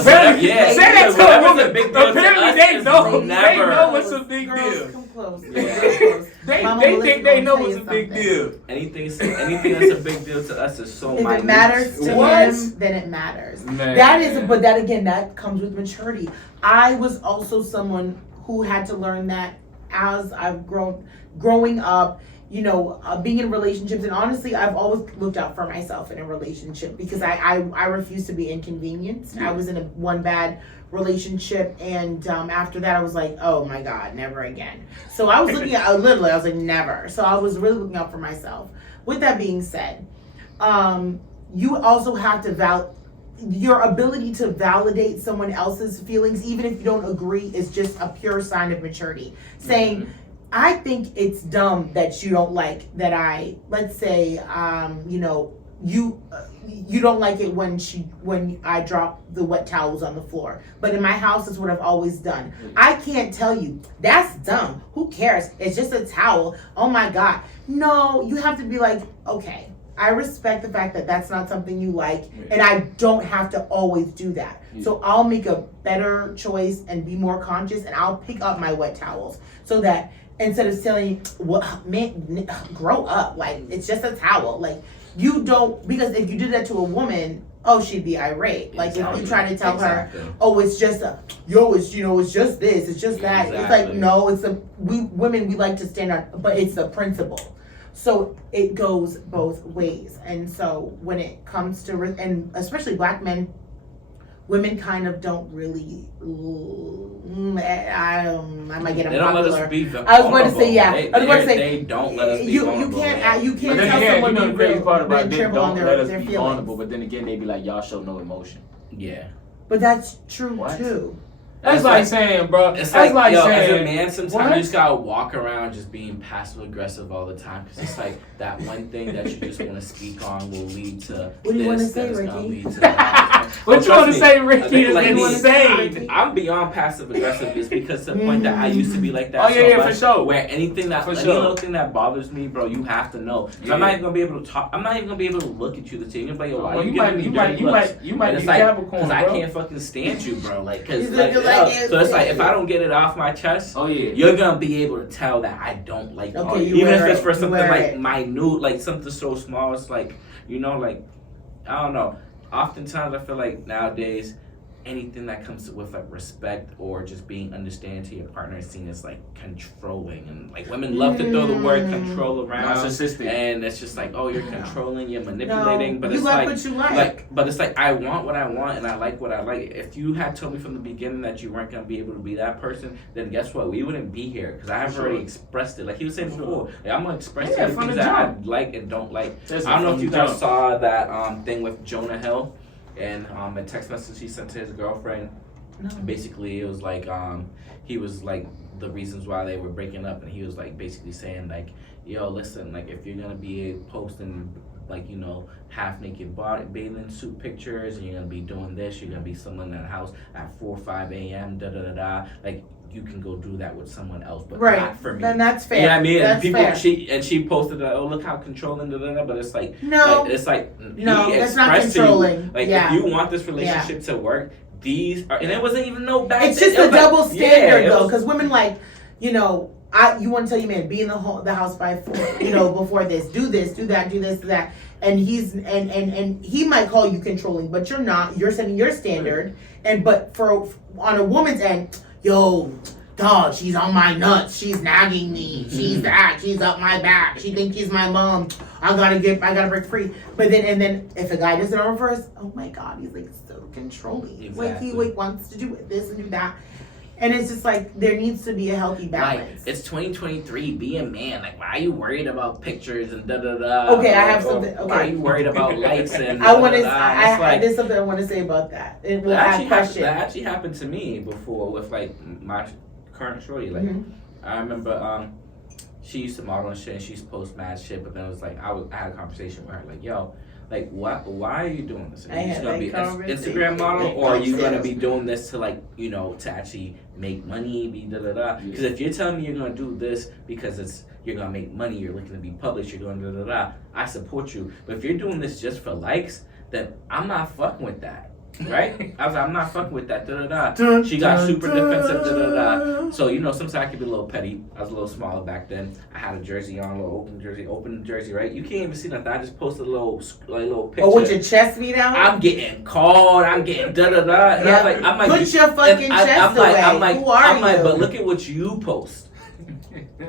apparently, yeah, say that because to a whatever's woman. a big deal to Apparently, us they is know. never- They know it's a big Girls, deal. come close. They think they know it's a big deal. Anything that's a big deal to us is so If minute. it matters to What? him, then it matters. Man. That is, but that again, that comes with maturity. I was also someone who had to learn that as I've growing up, being in relationships, and honestly, I've always looked out for myself in a relationship because I refuse to be inconvenienced. I was in one bad relationship, and after that, I was like, oh my God, never again. So I was looking at, I was like, never. So I was really looking out for myself. With that being said, you also have to your ability to validate someone else's feelings, even if you don't agree, is just a pure sign of maturity. Saying, I think it's dumb that you don't like that let's say, you don't like it when I drop the wet towels on the floor. But in my house, it's what I've always done. I can't tell you, that's dumb. Who cares? It's just a towel. Oh my God. No, you have to be like, okay, I respect the fact that that's not something you like, and I don't have to always do that. So I'll make a better choice and be more conscious, and I'll pick up my wet towels so that instead of telling you, well, man, grow up. Like, it's just a towel. Like, you don't, because if you did that to a woman, she'd be irate. Like, if you try to tell her, it's just it's just this, it's just that. It's like, no, we women, we like to stand on, but it's the principle. So it goes both ways. And so when it comes to, and especially Black men, women kind of don't really. I might get They don't let unpopular. us be vulnerable. I was going to say, yeah. They, I was going to say, they don't let us be you vulnerable. can't But tell then again, someone the crazy part about being they triple on don't let us their be feelings. vulnerable, but then again, they be like, y'all show no emotion. Yeah. But that's true What? too. That's like saying, bro. It's That's like, yo, as a saying, man, sometimes what? you just gotta walk around just being passive aggressive all the time, because it's like that one thing that you just want to speak on will lead to What do you wanna this, say, that is gonna Ricky? lead to that. What you Trust want to me, say, I Ricky, think, is like, insane. I'm beyond passive aggressive just because to the point that I used to be like that. Oh, yeah, so yeah, much, for sure. Where any little thing that bothers me, bro, you have to know. 'Cause Yeah. I'm not even gonna be able to talk. I'm not even gonna be able to look at you the same. You're like, yo, why Well, you you might giving me be dirty looks? you might And be it's like, Capricorn, because I bro. can't fucking stand you, bro. Like, cause He's like, looking yo, like you. so it's like if I don't get it off my chest, Oh yeah. you're gonna be able to tell that I don't like Okay, art. you Even if wear it's it, for you something wear like it. minute, like something so small. It's like, like, I don't know. Oftentimes I feel like nowadays anything that comes with like respect or just being understanding to your partner is seen as like controlling, and like women love to throw the word control around, Narcissistic. and it's just like, oh, you're controlling, you're manipulating, but you it's like like, what you like. but it's like I want what I want and I like what I like. If you had told me from the beginning that you weren't gonna be able to be that person, then guess what? We wouldn't be here, because I have Sure. already expressed it. Like he was saying Sure. before, like, I'm gonna express Yeah, the from things the that I jump. like and don't like. That's I don't know from if you the guys jump. saw that thing with Jonah Hill, and a text message he sent to his girlfriend. No. Basically, it was like he was like the reasons why they were breaking up, and he was like basically saying like, yo, listen, like if you're gonna be posting like half naked bathing suit pictures, and you're gonna be doing this, you're gonna be someone in the house at 4 or 5 a.m. Like you can go do that with someone else, but Right. not for me. Then that's fair. You know what I mean? That's and people, fair. she posted that, oh, look how controlling, but it's like, No. it's like No, he that's not expressed to you, controlling. like Yeah. if you want this relationship to work, these are, and it wasn't even no bad. It's just thing. It a was double like, standard yeah, it though, was- because women like, you want to tell your man, be in the house by 4, before this, do that, do this, do that. and he might call you controlling, but you're not. You're setting your standard, but on a woman's end, yo, dog, she's on my nuts. She's nagging me. She's up my back. She thinks she's my mom. I gotta break free. But then if a guy does it on reverse, oh my God, he's like so controlling. Exactly. Like he wants to do this and do that. And it's just like there needs to be a healthy balance. Like, it's 2023. Be a man. Like, why are you worried about pictures and da da da? Okay, I have something. Okay. Why are you worried about likes and? There's something I want to say about that. It will add question. That actually happened to me before with like my current shorty. Like, I remember she used to model and shit, and she used to post mad shit. But then it was like I had a conversation with her, like, yo. Like, why are you doing this? Are you just gonna be an Instagram model, or are you gonna be doing this to, like, you know, to actually make money, be da da da? Because if you're telling me you're gonna do this because you're gonna make money, you're looking to be published, you're doing da da da, I support you. But if you're doing this just for likes, then I'm not fucking with that. Right? I was like, I'm not fucking with that, da da da. She got super defensive, da da da. So, you know, sometimes I could be a little petty. I was a little smaller back then. I had a jersey on, a little open jersey, right? You can't even see nothing. I just posted a little picture. Oh, with your chest beat out? I'm getting called, I'm getting da da da. And I'm like, put your fucking chest away. Who are you? But look at what you post.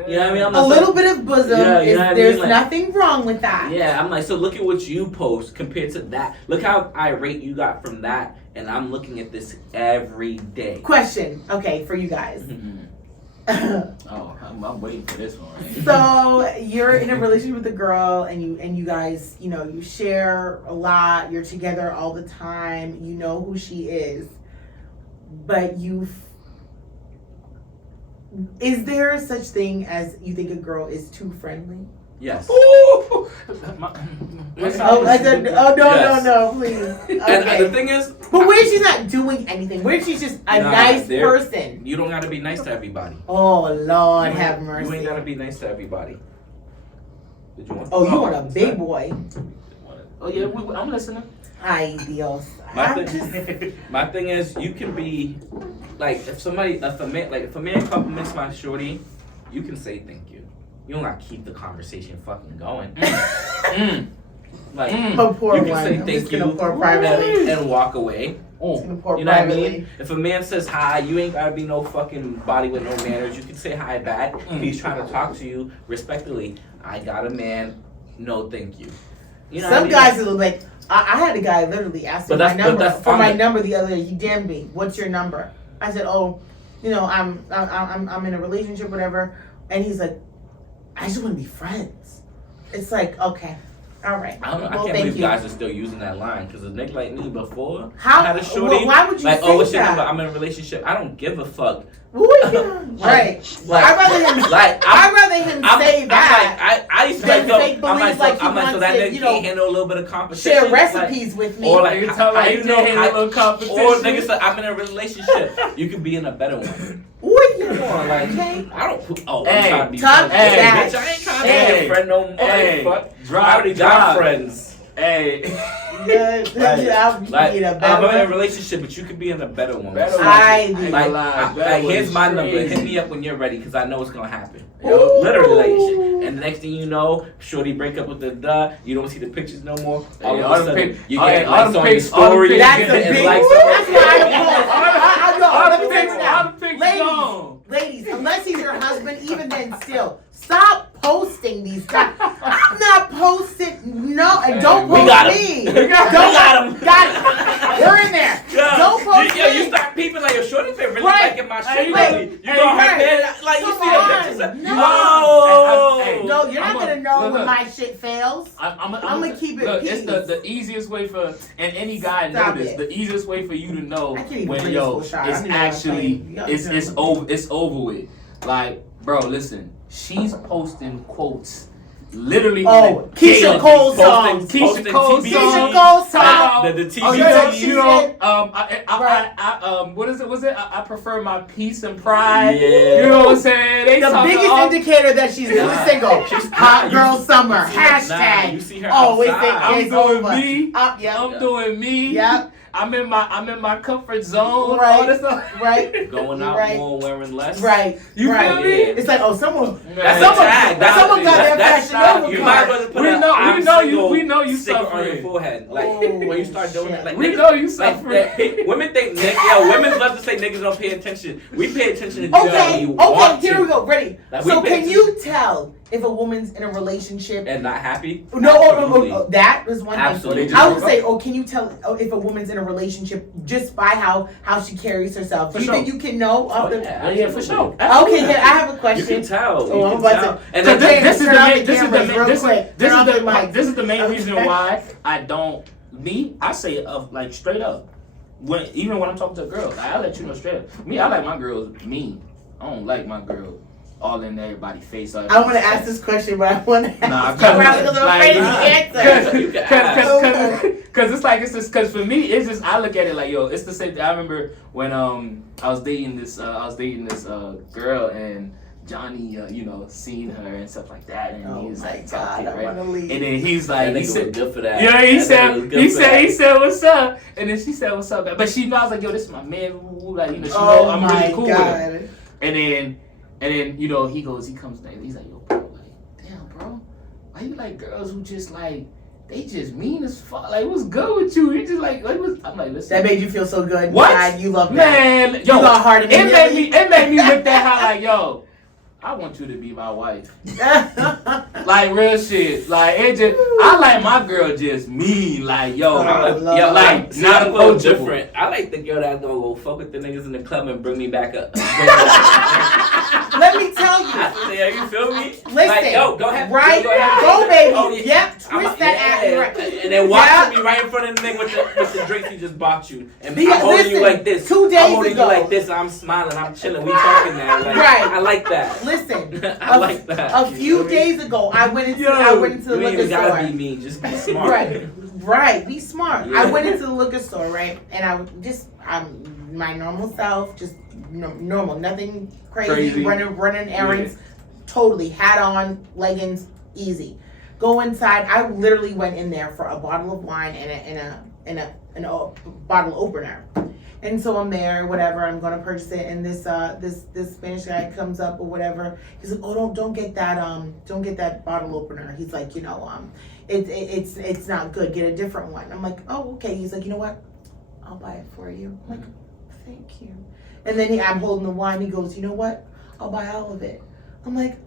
You know what I mean? A little bit of bosom. There's like, nothing wrong with that. Yeah, I'm like, so look at what you post compared to that. Look how irate you got from that, and I'm looking at this every day. Question, okay, for you guys. Oh, I'm waiting for this one. Right? So you're in a relationship with a girl, and you guys, you know, you share a lot. You're together all the time. You know who she is, but is there such thing as you think a girl is too friendly? Yes. No, please. Okay. And the thing is, but what if she's not doing anything? What if she's just a nice person? You don't gotta be nice to everybody. Oh Lord, have mercy. You ain't gotta be nice to everybody. Did you want? Oh, you want a big boy? Oh yeah, I'm listening. Ay Dios. My thing is, you can be like, if a man compliments my shorty, you can say thank you. You don't gotta keep the conversation fucking going. Like, her poor you can one. say I'm thank just gonna you pour privately. and walk away. Just gonna pour You know what I privately. mean? If a man says hi, you ain't gotta be no fucking body with no manners. You can say hi back. If he's trying to talk to you respectfully, I got a man, no thank you. You know Some what I mean? guys are like, I had a guy literally ask me my number the other day. He DM'd me, "What's your number?" I said, "Oh, you know, I'm in a relationship, whatever." And he's like, "I just want to be friends." It's like, okay, all right. I don't know. Well, I can't thank believe you. guys are still using that line, because a nigga like me before How? I had a shorty. Well, why would you like, say oh, what's your that? number? I'm in a relationship. I don't give a fuck. Right. Like, I'd rather him say that. I used to Then like, fake yo, I'm believe like, like he I'm like, so wants that to, nigga you know, can't handle a little bit of competition. share recipes with me. Or like, You tell how her you you know, can't handle a little competition. or niggas like, I'm in a relationship. You can be in a better one. What you Come on, like, okay? I don't. Oh, Hey, I'm trying to be talk friends. Hey, that bitch, I ain't trying to shit. be a friend no more. Hey, Fuck. drop, I already drop. got friends. Hey. Like, in a I'm in a better one. relationship, but you could be in a better one. Better one. Like, here's my number. Hit me up when you're ready, because I know it's gonna happen. Yo, literally, like, shit. And the next thing you know, shorty break up with the you don't see the pictures no more. All of a sudden, you get likes on your story. That's a big. That's why All the I pics gone. Ladies, unless he's your husband, even then, still stop posting these guys. I'm not posting. No, and don't post We got me. him. We got him. Got it. We're in there. Don't post you me. start peeping like your shorty been really Right. liking my Hey, shit. right. Lately. You Hey, go right. her bed, like you Come see the on. pictures. No. Hey, No, you're not gonna know when look. my shit fails. I'm I'ma keep it Look, peace. it's the easiest way for, and any guy Stop know this. it. The easiest way for you to know I can't even when bring yo, this shot. I it's don't even know actually what I'm saying. it's over with. Like, bro, listen, she's posting quotes. Literally, Oh, Keisha Cole songs. Keisha Cole TBT. Keisha songs. Cole songs. The TBT. Oh, you know, Right. what is it? Was it? I prefer my peace and pride. Yeah. You know what I'm saying? They The talking biggest all- indicator that she's really single. Hot girl summer. Nah, Hashtag. you see her Oh, outside. I'm it's doing over. me. Yep. I'm doing me. Yep. I'm in my comfort zone. Right. All this stuff. Right. Going out Right. more, wearing less. Right. You right. feel me? It's like, oh, someone. That's someone, a tag. someone got their That's Fashion Nova you might as card. well just put We a know- I'm we know you- single we know you sticker on suffering. your forehead. Like Oh, when you start doing shit. it, like We niggas- know you like, suffering. women think women love to say niggas don't pay attention. We pay attention to do that when Okay. you Okay. want Here to. we go. Ready. Like, we So pay can attention- you tell if a woman's in a relationship? and not happy? No, that was one Absolutely. thing. I would say, can you tell if a woman's in a relationship just by how she carries herself? For Do you sure. think you can know? Oh, Off the, Yeah, for sure. Okay, yeah, I have a You question. can tell. Oh, You I'm can about tell. to- And So then This is Turn the off main. the This is cameras the real this quick. this Turn is off the the mics. this is the main Okay. reason why I don't. Me, I say it like straight up. Even when I'm talking to a girl, like, I let you know straight up. Me, I like my girls mean. I don't like my girl all in everybody's face. I want to ask this question, but I want to Nah, ask around because I'm afraid of like, the answer. You can ask. Cause it's like it's just cause for me it's just I look at it like yo it's the same thing. I remember when I was dating this girl and Johnny seen her and stuff like that and Oh he was my like God, talking I right wanna leave. and then he's That like he nigga said was good for that. yeah he That nigga said was good he for said that. he said what's up and then she said what's up but she knows like yo this is my man like she Oh know I'm my really cool with her God. and then he comes down he's like yo bro like damn bro why you like girls who just like they just mean as fuck. Like, what's good with you? You just like what's, I'm like, listen. That made you feel so good. What? God, you love that. Man, yo, You got hard it made me look that high. Like, yo, I want you to be my wife. Like real shit. Like it just, I like my girl just mean. Like, yo, Oh, Lord. Yo, like see, not I'm a little approachable. different. I like the girl that's gonna go fuck with the niggas in the club and bring me back up. Let me tell you. Yeah, you feel me? Listen, Like, yo, go ahead. right? Yo, go ahead. Go, baby. Oh, yeah. Yep, I'm twist a- that yeah. ass right. And then watching Yeah. me right in front of the nigga with the drinks he just bought you. And Because, I'm holding you listen, like this. 2 days I'm holding ago. you like this. I'm smiling. I'm chilling. We talking now. Like, Right. I like that. Listen, I like that. a few days ago, I went into the You liquor ain't even gotta store. be mean. Just be smart. Right, be smart. Yeah. I went into the liquor store, right, and I'm my normal self, just normal, nothing crazy. running errands, totally hat on, leggings, easy. Go inside. I literally went in there for a bottle of wine and a bottle opener. And so I'm there, whatever. I'm gonna purchase it, and this Spanish guy comes up or whatever. He's like, "Oh, don't get that bottle opener." He's like, it's not good. Get a different one. I'm like, "Oh, okay." He's like, "You know what? I'll buy it for you." I'm like, "Thank you." And then I'm holding the wine. He goes, "You know what? I'll buy all of it." I'm like,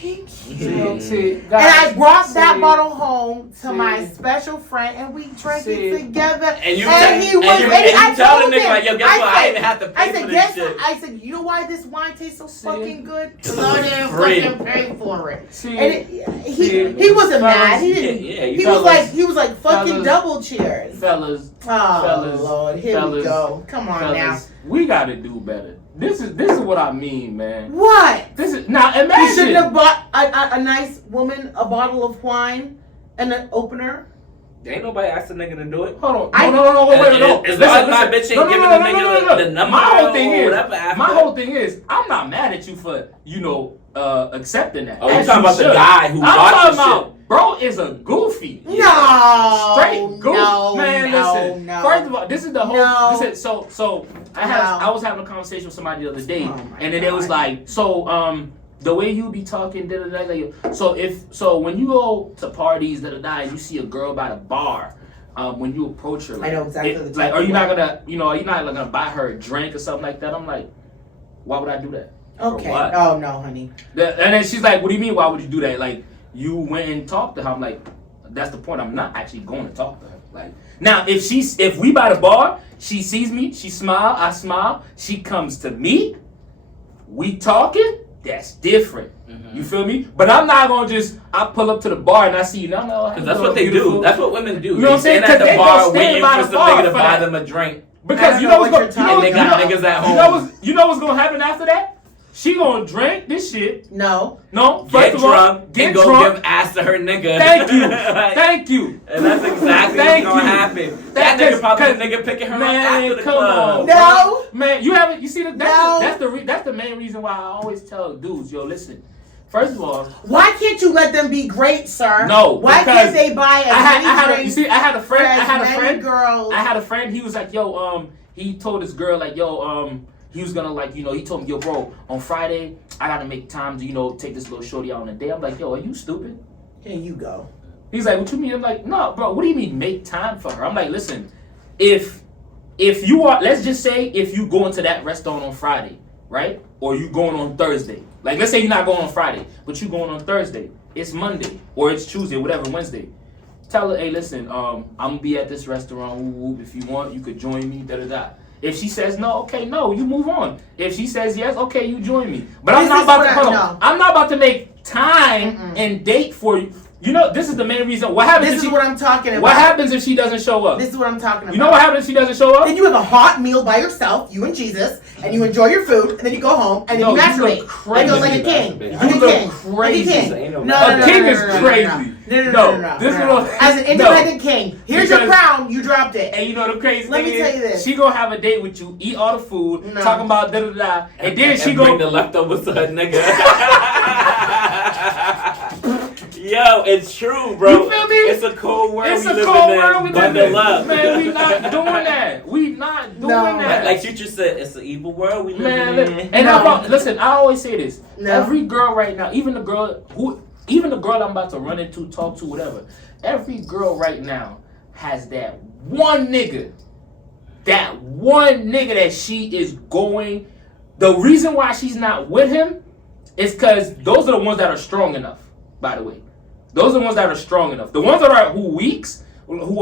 "Thank you." See, And I brought that see, bottle home to see. my special friend, and we drank See. it together. And you And he was, and you I tell the told nigga him, like, yo, guess what? I didn't have to pay I for said, this guess shit. I said, you know why this wine tastes so See. fucking good? It's Because I didn't free. fucking pay for it. See, And See. he wasn't Fellas, mad. He didn't. Yeah, you He was fellas, like fucking fellas, double cheers. fellas, Oh fellas, Lord, here we fellas, go. Come on fellas, we gotta do better. This is what I mean, man. now. What? This is now You shouldn't imagine. have bought a nice woman a bottle of wine and an opener. There ain't nobody asked a nigga to do it. Hold on, I- no, wait, no. As long as my bitch ain't giving the nigga the number My whole thing or is, whatever after. my whole thing is, I'm not mad at you for accepting that. Oh, you As talking about the should. guy who I'm bought talking the about, bro is a goofy. No, Straight goof. no, Man, no, listen. no. First of all, this is the whole. No. This is, so I was having a conversation with somebody the other day, Oh my and then it was God. like, the way you be talking, so when you go to parties, and you see a girl by the bar. When you approach her, like, I know exactly the type are of you not way. gonna, are you not like, gonna buy her a drink or something like that? I'm like, why would I do that? Okay. what? Oh no, honey. And then she's like, what do you mean? Why would you do that? Like, you went and talked to her. I'm like, that's the point. I'm not actually going to talk to her. Like, now if we by the bar, she sees me, she smile, I smile, she comes to me, we talking. That's different. Mm-hmm. You feel me? But I'm not gonna I pull up to the bar and I see you. No, Because that's what they do. That's what women do. You know what I'm saying? They stand 'Cause at they the gonna bar stand waiting by for the some bar nigga to for buy that. them a drink. Because I you don't know know what's what going you're talking And they got about. niggas at home. you know what's gonna happen after that? She gonna drink this shit. No. No, Get first of all, drunk get and go drunk. give ass to her nigga. Thank you, Like, thank you. And that's exactly Thank what's gonna you. happen. That nigga probably the nigga picking her up Man, after the come club. on. No. Man, you see No. that's the main reason why I always tell dudes, yo, listen, First of all, Why can't you let them be great, sir? No, Why because can't they buy as many drinks I had a friend. for as many girls? I had a friend. He was like, yo, he told his girl like, yo, he was gonna like, he told me, yo, bro, on Friday I gotta make time to, take this little shorty out on a date. I'm like, yo, are you stupid? Here you go. He's like, what you mean? I'm like, no, bro, what do you mean make time for her? I'm like, listen, if you are, let's just say if you go into that restaurant on Friday, right? Or you going on Thursday. Like, let's say you're not going on Friday, but you going on Thursday. It's Monday, or it's Tuesday, whatever, Wednesday. Tell her, hey, listen, I'm gonna be at this restaurant, whoop, whoop. If you want, you could join me, da-da-da. If she says no, okay, no, you move on. If she says yes, okay, you join me. But I'm not about to make time and date for you. This is the main reason. What happens? This is what I'm talking about. What happens if she doesn't show up? This is what I'm talking about. You know what happens if she doesn't show up? Then you have a hot meal by yourself, you and Jesus, and you enjoy your food, and then you go home, and then you masturbate. Like a king. You look crazy. No, a king is crazy. No. This is what. As an independent king, here's your crown, you dropped it. And you know the crazy Let thing me tell you this. She gonna have a date with you, eat all the food, talking about da-da-da, and then she bring gonna the leftovers to her nigga. Yo, it's true, bro. You feel me? It's a cold world. It's we a live cold in world we live Bundle in. up. Man, we not doing that. We not doing that. Like Future said, it's an evil world we live Man, in. and listen, I always say this. No. Every girl right now, even the girl I'm about to run into, talk to, whatever. Every girl right now has that one nigga that she is going. The reason why she's not with him is because those are the ones that are strong enough. By the way, those are the ones that are strong enough. The ones that are who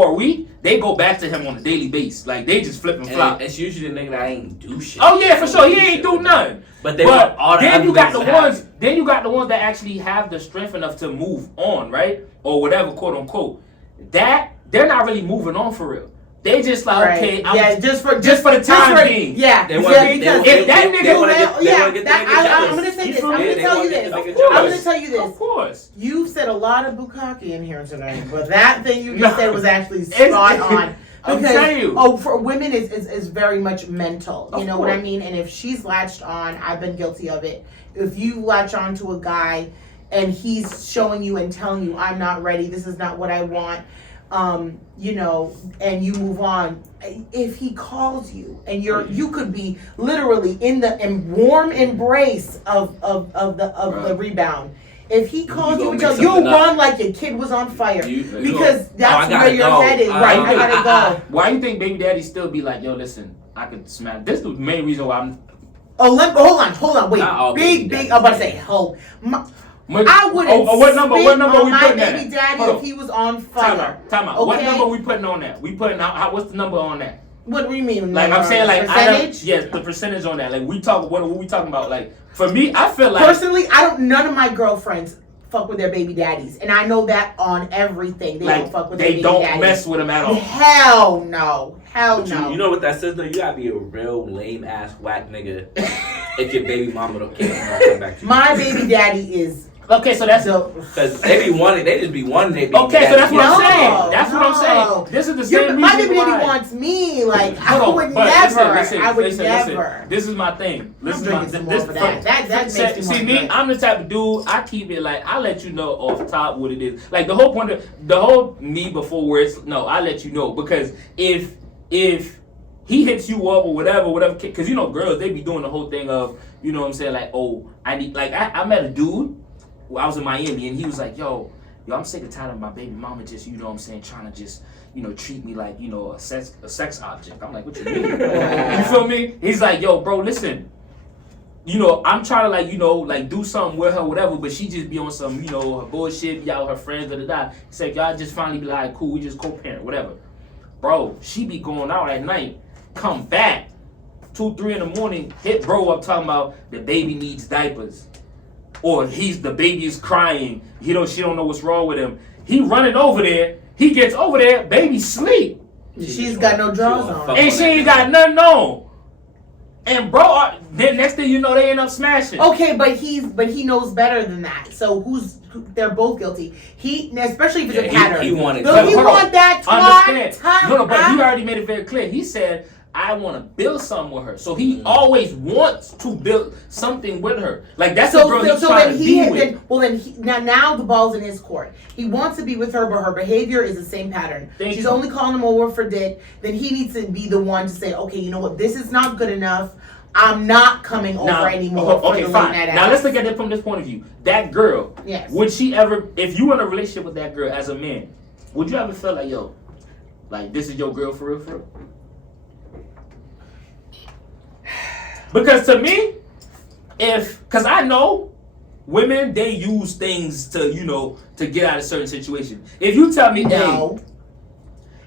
are weak, they go back to him on a daily basis. Like they just flip and flop. It's usually the nigga that ain't do shit. Oh yeah, for sure. He ain't do nothing. But they want all the then other you got niggas the to ones. have it. Then you got the ones that actually have the strength enough to move on, right? Or whatever, quote unquote. That they're not really moving on for real. They just like, okay, just for the time being. Yeah, They want to because if that nigga, I'm gonna say this. I'm gonna tell you this. I'm gonna tell you this. Of course. You said a lot of bukkake in here tonight, but that thing you just said was actually spot on. I'm telling you. For women is very much mental. You know what I mean? And if she's latched on, I've been guilty of it. If you latch on to a guy and he's showing you and telling you, I'm not ready, this is not what I want, and you move on. If he calls you and you could be literally in the warm embrace of the rebound. If he calls you and tells you, you'll run like your kid was on fire because that's where your head is. Right, I gotta go. Why you think baby daddy still be like, yo, listen, I could smash. This is the main reason why I'm. Oh, hold on, wait. Big. I'm about to say, I wouldn't. What number we my putting baby that? daddy if he was on fire. Time out. Okay? What number we putting on that? We putting out. What's the number on that? What do you mean? Like I'm saying, like percentage? yes, the percentage on that. Like we talk. What are we talking about? Like for me, I feel like personally, none of my girlfriends fuck with their baby daddies, and I know that on everything. They don't fuck with their baby daddies. They don't mess with them at all. Hell no. You know what that says though? You gotta be a real lame ass whack nigga if your baby mama don't come back to you. My baby daddy is. Okay, so that's because they just be wanting their baby. Okay, so that's what I'm saying. That's what I'm saying. This is the same reason my baby daddy why. wants me. Like I would never. Listen. This is my thing. That makes me see me. I'm the type of dude. I keep it like I let you know off top what it is. Like the whole point of the whole me before words. No, I let you know because if he hits you up or whatever, because girls they be doing the whole thing of what I'm saying like I need like I met a dude. I was in Miami and he was like, yo, I'm sick and tired of my baby mama just, trying to just, treat me like, a sex object. I'm like, what you mean? You feel me? He's like, yo, bro, listen, I'm trying to do something with her, whatever, but she just be on some, her bullshit, be out with her friends, da. He said, y'all just finally be like, cool, we just co-parent, whatever. Bro, she be going out at night, come back, 2, 3 in the morning, hit bro up talking about the baby needs diapers. Or the baby is crying. She don't know what's wrong with him. He running over there. He gets over there. Baby sleep. She's got no drawers on. And she ain't got nothing on. And bro, then next thing you know, they end up smashing. Okay, but he knows better than that. So they're both guilty. Especially if it's a pattern. He wanted. Does he want that? Understand? No, but he already made it very clear. He said, I want to build something with her. So he always wants to build something with her. Like that's the So, girl so, he's so trying then to he be with. now the ball's in his court. He wants to be with her, but her behavior is the same pattern. Thank She's you. only calling him over for dick. Then he needs to be the one to say, okay, you know what, this is not good enough. I'm not coming over anymore. Okay, for the fine. late night Now ass. let's look at it from this point of view. That girl, Yes. would she ever, if you were in a relationship with that girl as a man, would you ever feel like, yo, like this is your girl for real, for real? Because to me, because I know women, they use things to, to get out of certain situations. If you tell me, No. hey,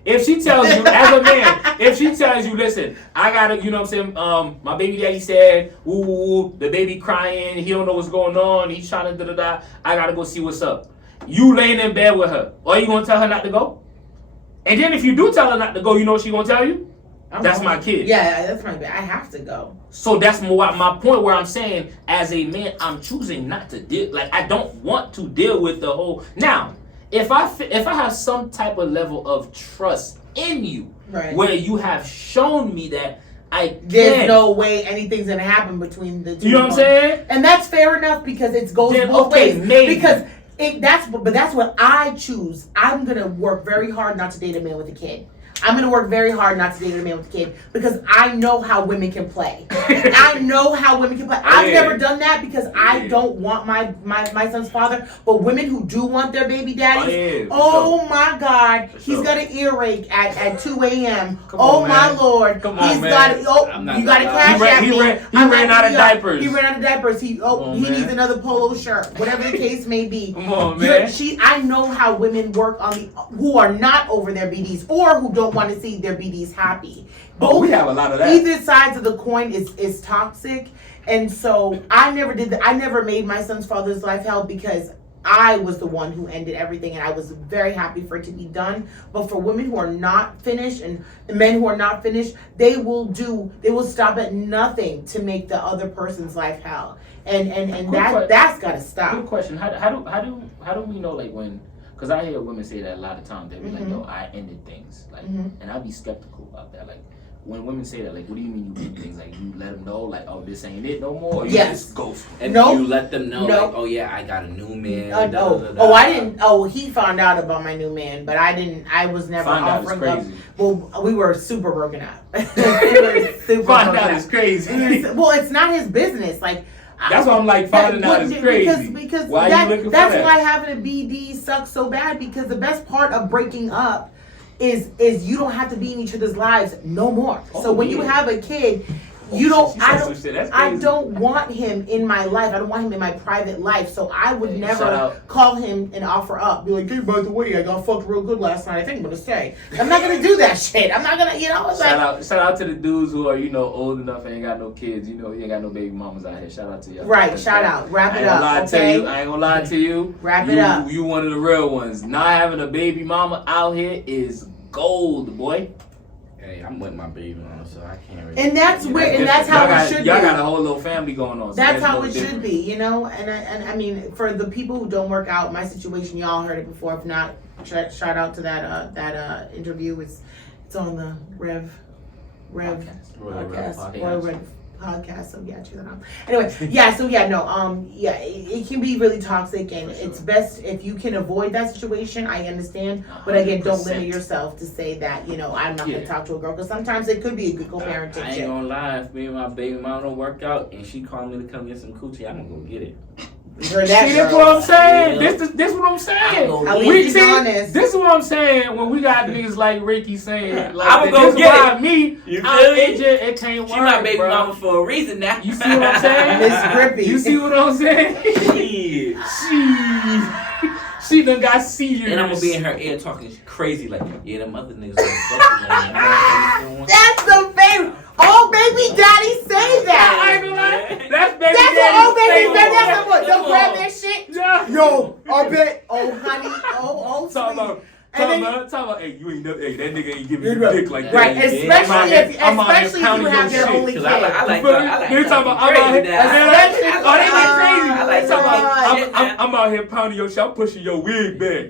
if she tells you, as a man, if she tells you, listen, I gotta, you know what I'm saying, my baby daddy said, ooh, the baby crying, he don't know what's going on, he's trying to da-da-da, I gotta go see what's up. You laying in bed with her, are you gonna tell her not to go? And then if you do tell her not to go, you know what she gonna tell you? That's my kid. Yeah, that's my bad. I have to go. So that's my point where I'm saying, as a man, I'm choosing not to deal, like I don't want to deal with the whole, now, if I have some type of level of trust in you, Right. where you have shown me that I There's can, no way anything's gonna happen between the two. you know what I'm saying? And that's fair enough because it goes Then, both okay, ways. maybe. Because that's what I choose. I'm gonna work very hard not to date a man with a kid. I'm gonna work very hard not to date a man with a kid because I know how women can play. I know how women can play. I've Yeah. never done that because I don't want my son's father. But women who do want their baby daddies, Oh, my God, For he's sure. got an earache at 2 a.m. Come Oh on, my man. Lord, Come on, he's man. got I'm not you got to gonna lie. cash at me. He I'm ran not out of gonna- diapers. He ran out of diapers. He on, needs man. another polo shirt, whatever the case may be. Come on, You're- man. I know how women work who are not over their BDs or who don't want to see their BDs happy. Oh, we have a lot of that. Either sides of the coin is toxic, and so I never did. I never made my son's father's life hell because I was the one who ended everything, and I was very happy for it to be done. But for women who are not finished and men who are not finished, they will stop at nothing to make the other person's life hell, and that's got to Good stop. question. How do we know, like, when? Because I hear women say that a lot of times. They be like, "Yo, I ended things," like, and I'd be skeptical about that. Like, when women say that, like, what do you mean you end things? Like, you let them know, like, oh, this ain't it no more. Or you Yes. just ghost. And Nope. you let them know, Nope. like, oh yeah, I got a new man. I didn't. Oh, he found out about my new man, but I didn't. I was never Find out is offering up. crazy. Well, we were super broken up. We were super Find broken out up. is crazy. Well, it's not his business. Like That's why I'm like, finding out is crazy. Because Why that, are you looking for that's that? why having a BD sucks so bad. Because the best part of breaking up is you don't have to be in each other's lives no more. So Oh, when you yeah. have a kid, you don't. She I said don't. some shit. That's I crazy. don't want him in my life. I don't want him in my private life. So I would Hey, never shout out. call him and offer up. Be like, hey, by the way, I got fucked real good last night. I think I'm gonna stay. I'm not gonna do that shit. I'm not gonna. It's like. Shout out to the dudes who are, old enough and ain't got no kids. You ain't got no baby mamas out here. Shout out to y'all. Right. Shout out. Wrap I it ain't gonna lie up. to Okay. you. I ain't gonna lie to you. Wrap it up. You one of the real ones. Not having a baby mama out here is gold, boy. Hey, I'm with my baby mama, so I can't really. And that's where. And that's how Y'all got, it should y'all be. got a whole little family going on. So That's there's how no it difference. should be, And I mean, for the people who don't work out, my situation, y'all heard it before. If not, shout out to that interview. It's on the Rev Podcast. Royal Rev podcast, Podcast. Royal Rev podcast. So yeah, check that out. Anyway, it can be really toxic, and For sure. it's best if you can avoid that situation. I understand, but again, don't 100%. limit yourself to say that I'm not Yeah. gonna talk to a girl because sometimes it could be a good I co-parenting ain't shit. gonna lie, if me and my baby mama don't work out and she called me to come get some coochie, I'm gonna go get it. You're that See, that's girl. what I'm saying. Yeah. This what I'm saying. I'm At gonna least he's see, honest. this is what I'm saying when we got niggas like Ricky saying, like, I'ma go this get why it. me, You feel me? it can't She work, my baby bro. mama for a reason now. You see what I'm saying? Miss Grippy. You see what I'm saying? Shit. She done got serious. And I'm gonna be in her ear talking crazy like, yeah, them other niggas don't fuck with me. That's the favorite. Oh, baby daddy say that. I ain't gonna lie. That's baby That's daddy what old baby say daddy. that. That's what. Don't Come grab on. that shit. Yeah. Yo, I bet. Oh, honey. Oh, Talk sweet. about, And then- talk about, hey, you ain't never, hey, that nigga ain't giving you Right. dick like that. Right, Yeah, especially I'm out here if you pounding have your your shit, only Cause kid. I like You feel me? You talking about, I'm out here, Especially- oh, they get crazy. I like They talking talking about, shit I'm out here pounding your shit, I'm pushing your wig back.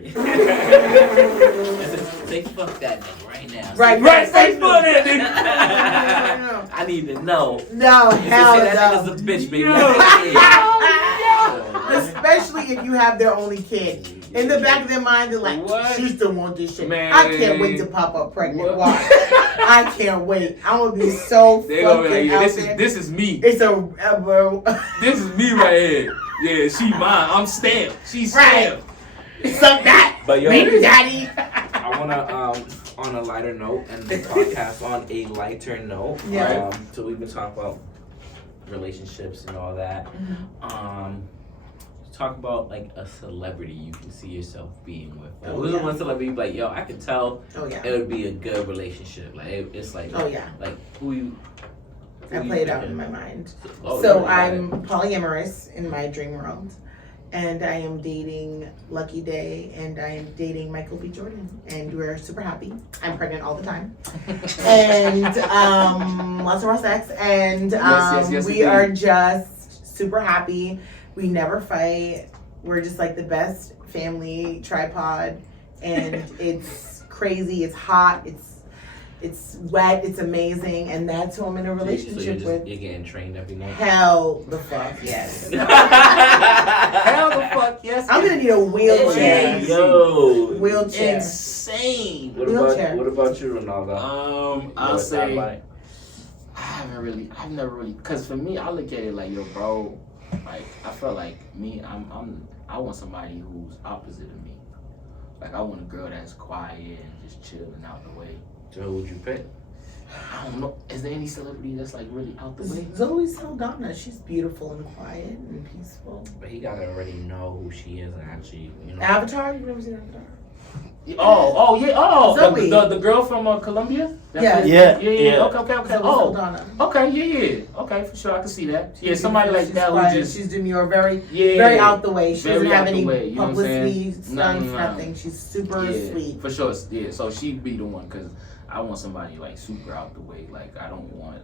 Say fuck that nigga right now. Right, Right, right, Facebook it, No, nigga. I need to know. no, If they hell say that no. nigga's a bitch, baby. Yo. I Especially if you have their only kid. In the back of their mind, they're like, What? she still want this shit. Man. I can't wait to pop up pregnant. What? Watch. I can't wait. I'm gonna be so They gonna be fucking like, yeah, out there. this is me. It's a This is me right here. Yeah, she mine. I'm stamped. She's Right. stamped. suck that, But yo, baby daddy. I wanna on a lighter note and the podcast on a lighter note. Yeah. So we've been talking about relationships and all that. Talk about like a celebrity you can see yourself being with. Like, Oh, who's yeah. one celebrity you be like, yo, I could tell Oh yeah. it would be a good relationship. Like it's like Oh yeah. like who you I play it out in my mind. Oh, So you I'm got it. polyamorous in my dream world. And I am dating Lucky Day and I am dating Michael B. Jordan. And we're super happy. I'm pregnant all the time. And lots of raw sex. And Yes, we indeed. are just super happy. We never fight. We're just like the best family tripod. And it's crazy. It's hot. It's wet. It's amazing. And that's who I'm in a So relationship with. you're getting trained every night. Hell the fuck yes. Hell the fuck yes. I'm gonna need a wheelchair. Hey, Yo. Wheelchair. Insane. Wheelchair. What about you, Ronaldo? I'll Your say timeline? I've never really, cause for me, I look at it like, yo, bro, like I feel like me, I want somebody who's opposite of me. Like I want a girl that's quiet and just chilling out the way. So who would you pick? I don't know. Is there any celebrity that's like really out the way? Zoe Saldana, she's beautiful and quiet and peaceful. But he gotta already know who she is and actually, you know. Avatar, you've never seen Avatar? Oh yeah. Zoe. The girl from Colombia. Yeah. Yeah. Yeah. Okay. Zoe Oh. Saldana. Okay. Yeah. Okay. For sure, I can see that. Yeah. She's Somebody beautiful, like she's that who quiet, just she's demure, very yeah. very out the way. She Very doesn't have out the any way, you know what I'm publicity saying? stunts, No. nothing. She's super Yeah, sweet. for sure. Yeah, so she'd be the one because I want somebody like super out the way. Like I don't want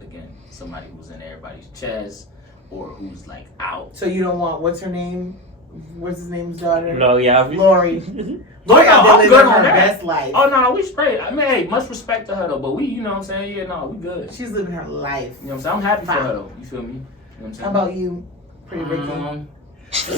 somebody who's in everybody's chest or who's like out. So you don't want what's her name? What's his name's daughter? No, yeah. Lori. Oh, Lori no, out I'm there good living on her that. best life. Oh no, we straight. I mean, hey, much respect to her though, but we, you know what I'm saying? Yeah, no, we good. She's living her life. You know what I'm saying? I'm happy for Fine. her though. You feel me? You know what I'm saying? How about you, Pretty Ricky?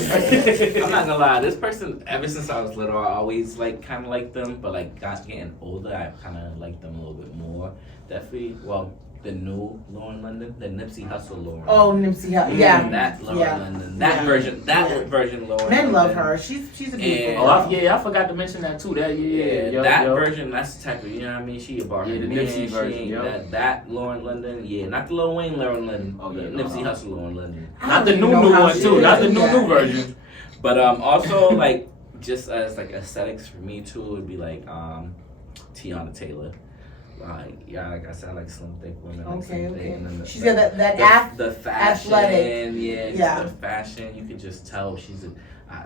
I'm not gonna lie, this person, ever since I was little, I always like kind of liked them, but like getting older, I kind of like them a little bit more. Definitely, well, the new Lauren London, the Nipsey Hussle Lauren. Oh, Nipsey Hussle. Yeah. That Lauren Yeah. London, that Yeah. version, Yeah. version Lauren. Men love London. her. She's a And- beautiful Oh, girl. I forgot to mention that too. That Yeah, yeah, that version, that's the type of, you know what I mean? She about Yeah, her the man, Nipsey she version, ain't yeah. that Lauren London, yeah, not the Lil Wayne Lauren London, Oh, yeah, Nipsey no. Hussle Lauren London. Not the I don't even new know how one she too. is. Not the Yeah. new version. But also like just as like aesthetics for me too would be like Tiana Taylor. Like yeah, like I said, I like slim thick women. Like Okay, slim thick, okay. and then She's got that the fashion, athletic. yeah, just Yeah. the fashion. You can just tell she's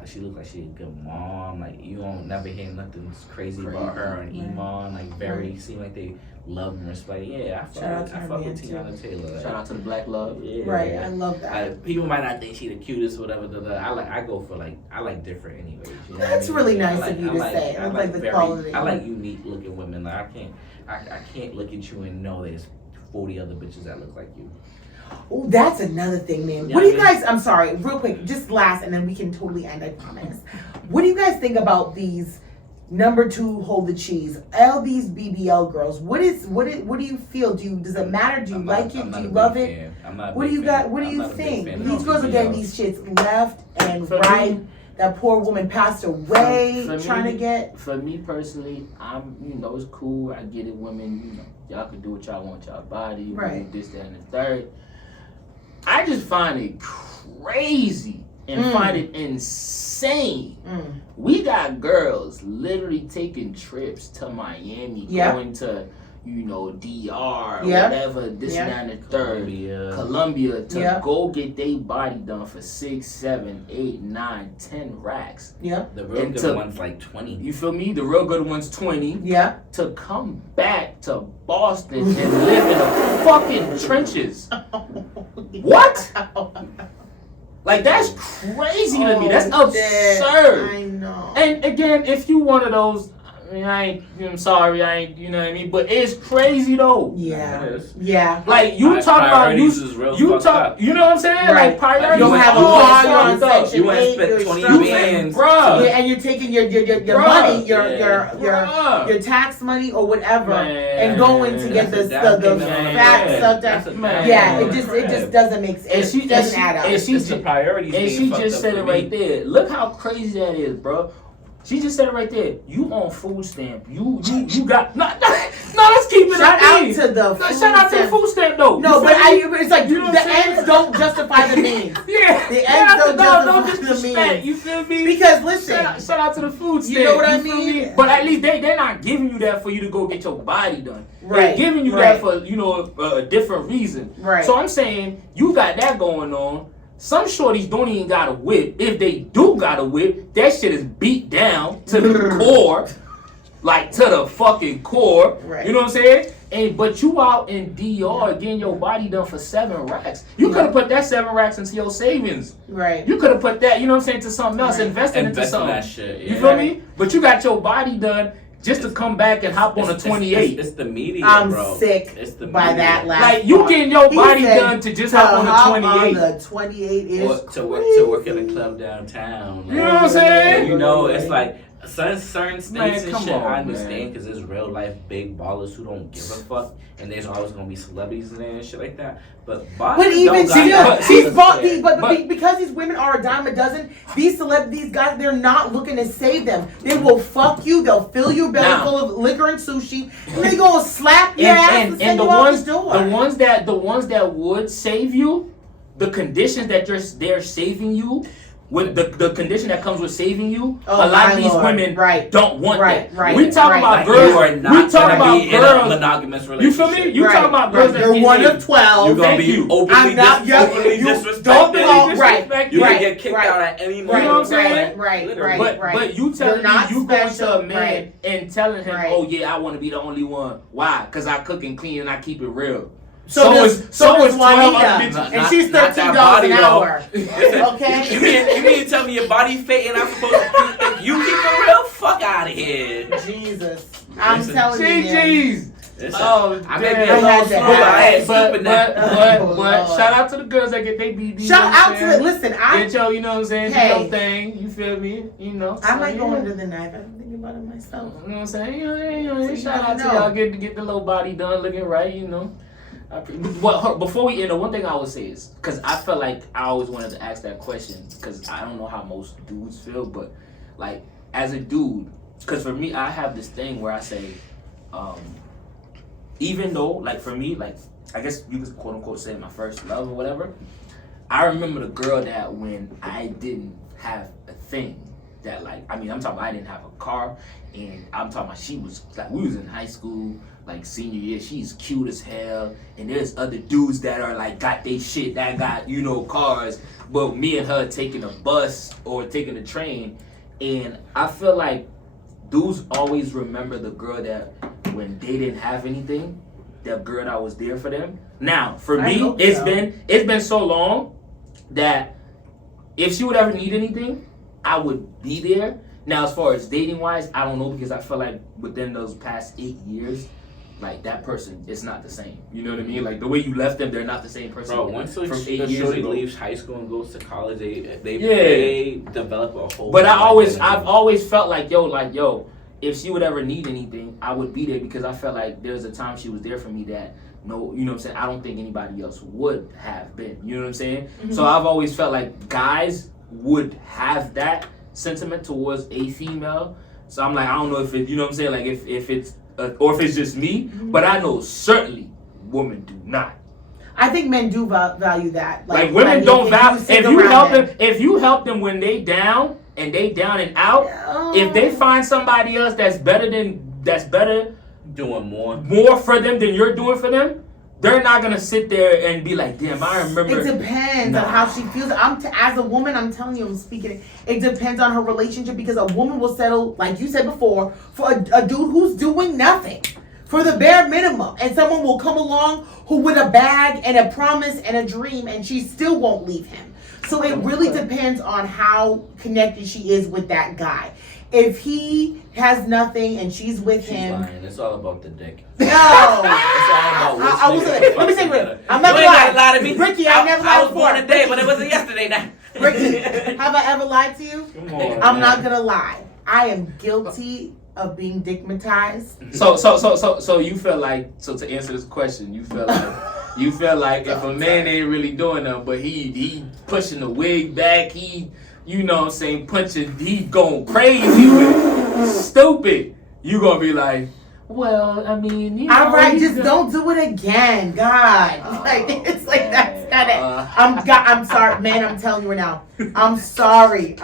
she looks like she's a good mom. Like you won't never hear nothing crazy about her and Right. Iman. Like very seem like they love and respect. Yeah, I Shout out fuck, to I her fuck man, with Tiana Taylor. Like, Shout out to the Black Love. yeah. Right, I love that. People might not think she the cutest, whatever. I go for like I like different anyways. You know That's what I really mean? nice of you to say. I like the quality. I like unique looking women. Like I can't look at you and know there's 40 other bitches that look like you. Oh, that's another thing, man. Yeah, What do you I mean- guys? I'm sorry, real quick, just last, and then we can totally end. I promise. What do you guys think about these number 2 hold the cheese? All these BBL girls. What do you feel? Does it matter? Do you like it? Do you love it? What do you got? What do you think? These girls are getting these shits left and For right. me- That poor woman passed away For trying me- to get. For me personally, it's cool. I get it, women, y'all can do what y'all want, y'all body, Right. this, that, and the third. I just find it crazy and find it insane. We got girls literally taking trips to Miami, Yeah. going to, DR, Yeah. whatever, this, Yeah. that, and the third. Columbia. Columbia to Yeah. go get their body done for 6, 7, 8, 9, 10 racks. Yep. The real And good to- one's like 20. You feel me? The real good one's 20. Yep. To come back to Boston and live in the fucking trenches. What? Like that's crazy to me. That's Oh, shit. absurd. I know. And again, if you one of those, I'm sorry, I ain't, you know what I mean? But it's crazy though. Yeah. It is. Yeah. Like you talk about Priorities is real you fucked talk, up. you know what I'm saying? Right. Like priorities. You went- have a you car, went- you're on Section you went 8, spent you're 20 struggling. bands. Bruh. Yeah, and you're taking your Bruh. money, your Bruh. your tax money or whatever, Man. and going to get That's the a down the payment. fat Man. stuff That's that. a Man. down Yeah, payment. it just doesn't make sense. And It she doesn't add up. and she It's the priorities and being she fucked just up said for it me. right there. Look how crazy that is, bro. She just said it right there. You on food stamp. You got no. Let's keep it. Shout I out mean. to the No, food shout out to the stamp. food stamp though. No, You but feel me? it's like You know what the I'm saying? ends don't justify the means. Yeah, The shout ends out to- don't don't justify the disrespect. means. You feel me? Because listen, Shout out to the food stamp. You know what I feel mean? me? But at least they're not giving you that for you to go get your body done. Right, They're giving you right. that for a different reason. Right. So I'm saying you got that going on. Some shorties don't even got a whip. If they do got a whip, that shit is beat down to the core, like to the fucking core. Right. You know what I'm saying? And but you out in DR getting your body done for 7 racks. You could have put that 7 racks into your savings. right. You could have put that, you know what I'm saying, to something else, Right. invested into Invest in something. that shit. You yeah. feel me? But you got your body done just to come back and hop on a 28. It's the media, I'm bro. sick It's the by media. that last Like you part. getting your He body said done to just hop on a 28. The 28 is Or to work at a club downtown. You know what I'm saying? You know, it's like certain states Man, and come shit. on, I understand man. because there's real life big ballers who don't give a fuck, and there's always gonna be celebrities in there and shit like that. But But even still, but- she's bought these. but- Because these women are a dime a dozen, these celebrities, guys, they're not looking to save them. They will fuck you. They'll fill your belly Now- full of liquor and sushi, and they gonna slap your ass and send the you out ones the door. the ones that would save you, the conditions that they're saving you, with the condition that comes with saving you, Oh, a lot my of these Lord. women Right. don't want Right, that. right, We talk right. about like girls. you are We not talk gonna about be in a girls. monogamous You relationship. feel me? You Right, talking about right. girls that You're get one laid. of 12. You're gonna Thank be you. openly, I'm not- openly you disrespected. don't belong- Disrespect right, You you. can get kicked right. out at any moment. Right, You know what I'm saying? right, Literally. right. But you telling You're not me you going to special, a man right. and telling him, Right. oh yeah, I want to be the only one. Why? Because I cook and clean and I keep it real. So does 12 Juanita, other Not- and not- she's not $13 that an body, hour. You Okay. mean to tell me your body fake and I'm supposed to keep, you keep it real? Fuck out of here. Jesus, I'm Listen, telling you, man. GG's. Listen, Oh, I may be damn. a little I had slow, to but I ask. ain't stupid now. Oh, But Lord. shout out to the girls that get they BD. Shout out to it. Listen, Get your, you know what I'm saying? Hey. Do your thing. You feel me? You know. I so, might go yeah. under the knife. I'm thinking about it myself. You know what I'm saying? You know, So you shout out to don't y'all know. get the little body done, looking right. You know. Well, before we end, the one thing I would say is because I felt like I always wanted to ask that question because I don't know how most dudes feel, but like as a dude, because for me, I have this thing where I say, even though like for me, like I guess you could quote unquote say my first love or whatever. I remember the girl that when I didn't have a thing that like I mean I'm talking about I didn't have a car and I'm talking about she was like we was in high school like senior year, she's cute as hell and there's other dudes that are like got they shit that got you know cars but me and her taking a bus or taking a train and I feel like dudes always remember the girl that when they didn't have anything, that girl that was there for them. Now for I me hope it's so. been so long that if she would ever need anything, I would be there. Now, as far as dating wise, I don't know because I feel like within those past 8 years, like that person is not the same. You know what I mean? Like the way you left them, they're not the same person. Bro, once from the 8 years shorty ago. leaves high school and goes to college, they Yeah. develop a whole. But I've identity. always felt like yo, if she would ever need anything, I would be there because I felt like there was a time she was there for me that no, you know what I'm saying? I don't think anybody else would have been. You know what I'm saying? Mm-hmm. So I've always felt like guys would have that sentiment towards a female. So I'm like, I don't know if it, you know what I'm saying? Like if it's, or if it's just me, Mm-hmm. but I know certainly women do not. I think men do value that. Like women if don't you value, stick if you around help them. them, if you help them when they down and they down and out, if they find somebody else that's better doing more. for them than you're doing for them, they're not gonna sit there and be like, damn, I remember. It depends on how she feels. As a woman, I'm telling you, I'm speaking. It depends on her relationship because a woman will settle, like you said before, for a dude who's doing nothing, for the bare minimum, and someone will come along who with a bag and a promise and a dream, and she still won't leave him. So it really depends on how connected she is with that guy. If he has nothing and she's with She's him, lying. It's all about the dick. no. It's all about which I wasn't. nigga Let me say, fucks together. I'm not You gonna ain't gotta lie to me. Ricky, I never I lied was born before. today, but it wasn't yesterday. Now. Ricky, have I ever lied to you? Come on, I'm man. not gonna lie. I am guilty of being digmatized. So you feel like, so to answer this question, you feel like if a man ain't really doing nothing, but he pushing the wig back, he, you know what I'm saying, he going crazy with it, stupid, you gonna be like, well, I mean, you know, All right, he's just gonna- don't do it again, God. Like it's like that's kind of. I'm sorry, man. I'm telling you right now. I'm sorry.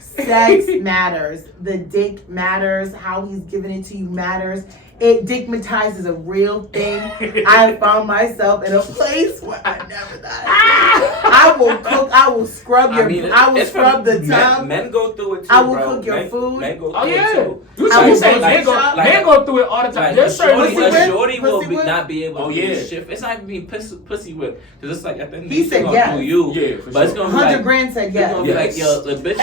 Sex matters. The dick matters. How he's giving it to you matters. It digmatizes a real thing. I found myself in a place where I never thought. I will cook. I will scrub your. I will it's scrub the tub. Men go through it too, I will bro. cook your food. Men go through Oh it yeah, too. you say like- men go through it all the time. Like, There's certain Pussy whip? a shorty will Pussy whip? not be able to Oh, do yeah. shit. It's not even being pussy whip. Because it's like at the end of the He day, said it's gonna yes. do you. Yeah, for But it's sure. gonna be 100 like, grand said it's yes. gonna be like, Yes. yo, the bitch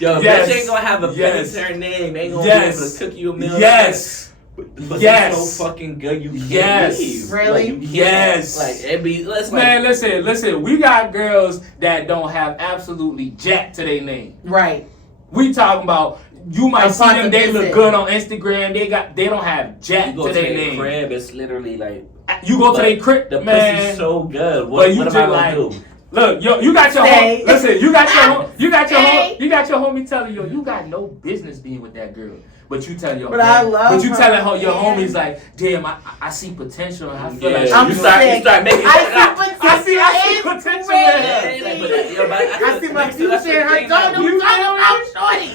Yes. bitch ain't gonna have a penny Yes. to her name. Ain't gonna Yes. be able to cook you a meal. Yes. But Yes. it's so fucking good you can't Yes. leave. Really? Like, you can't, Yes. Like it be let's Man, listen. We got girls that don't have absolutely jack to their name. Right. We talking about you might A see them. They look visit. good on Instagram. They don't have jack you go to to their their name. crib, it's literally like You go to but their crib, the man. pussy's so good. But What you am just I gonna like- do? Look, yo, you got your Stay. home. Listen, you got Stay. you got your homie telling you, you got no business being with that girl. But you tell your But I homie- love but you her, telling her, your man. homies like, damn, I see potential. And I feel Yeah, like I'm you she- start sick. making I see I see potential in her. I see my future in her daughter. We talking about shorty.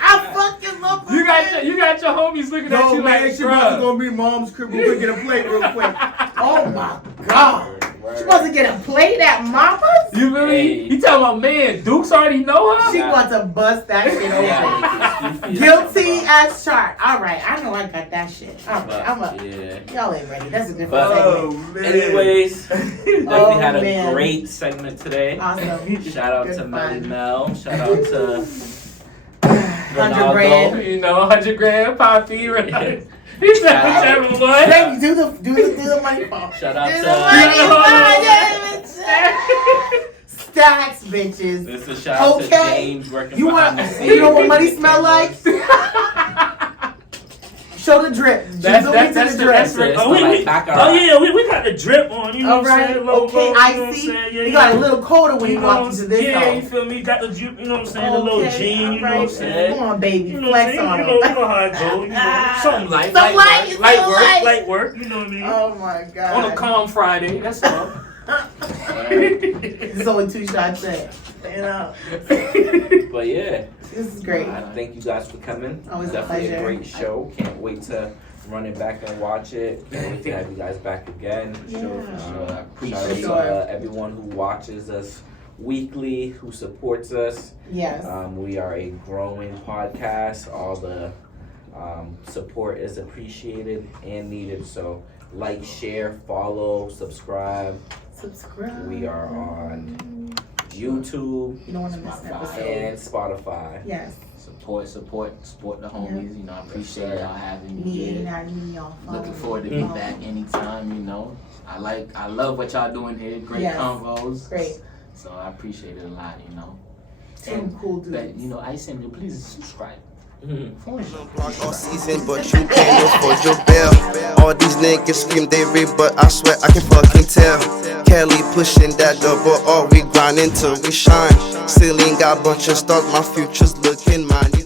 I fucking love her. You got your homies looking at No, you man, like, she about to bruh. go meet mom's crib. We're gonna get a plate real quick. Oh my God. She supposed to get a plate at Mama's? You feel me? Hey. You talking about man? Dukes already know her. She wants to bust that shit open. Guilty as charged. All right, I know I got that shit. All right, I'm up. Yeah. Y'all ain't ready. That's a different But- segment. man. Anyways, definitely Oh, had a man. great segment today. Awesome. Shout out Good to Melly fun. Mel. Shout out to 100 grand. You know, 100 grand, Poppy, right? He said whichever one. Baby, do the money phone. Shout out Do to the money phone. Stacks, bitches. This is a shout out to Okay. James working You behind want? the scenes. You know what money smell like? Show the drip. That's Zoom into the drip. that's right. Oh, we got Oh yeah, we got the drip on. You know All what I'm right. saying? Logo, Okay, you know I what I'm see. saying? Yeah, You got a yeah. little colder when you know walk what into I'm this saying? Yeah, you though. feel me? Got the drip, you know what I'm saying? The little jean, you know what I'm alright. saying? Come on, baby. You know what I'm Flex saying? on You know them. how it go. You know, something light, Some light, it's light so work, light. light work. You know what I mean? Oh my God. On a calm Friday, that's all. It's only 2 shots in. You know, But yeah, this is great. thank you guys for coming. Always a Definitely pleasure. a great show. Can't wait to run it back and watch it. Can't wait to have you guys back again. Yeah. I appreciate Shout out it. to Sure. everyone who watches us weekly, who supports us. Yes. We are a growing podcast. All the support is appreciated and needed. So like, share, follow, subscribe. Subscribe. We are on YouTube You don't want to miss an episode. and Spotify. Yes. Support the homies. You know, I appreciate sir. y'all having me Me here. 89 y'all. Looking forward to be back anytime. You know, I love what y'all doing here. Great Yes. convos. Great. So I appreciate it a lot. You know. And cool dudes. But you know, I send you please subscribe. All season, but you can't afford your bill. All these niggas scream they read, but I swear I can fucking tell. Kelly pushing that double, all we grinding till we shine. Ceiling got bunch of stars, my future's looking mighty.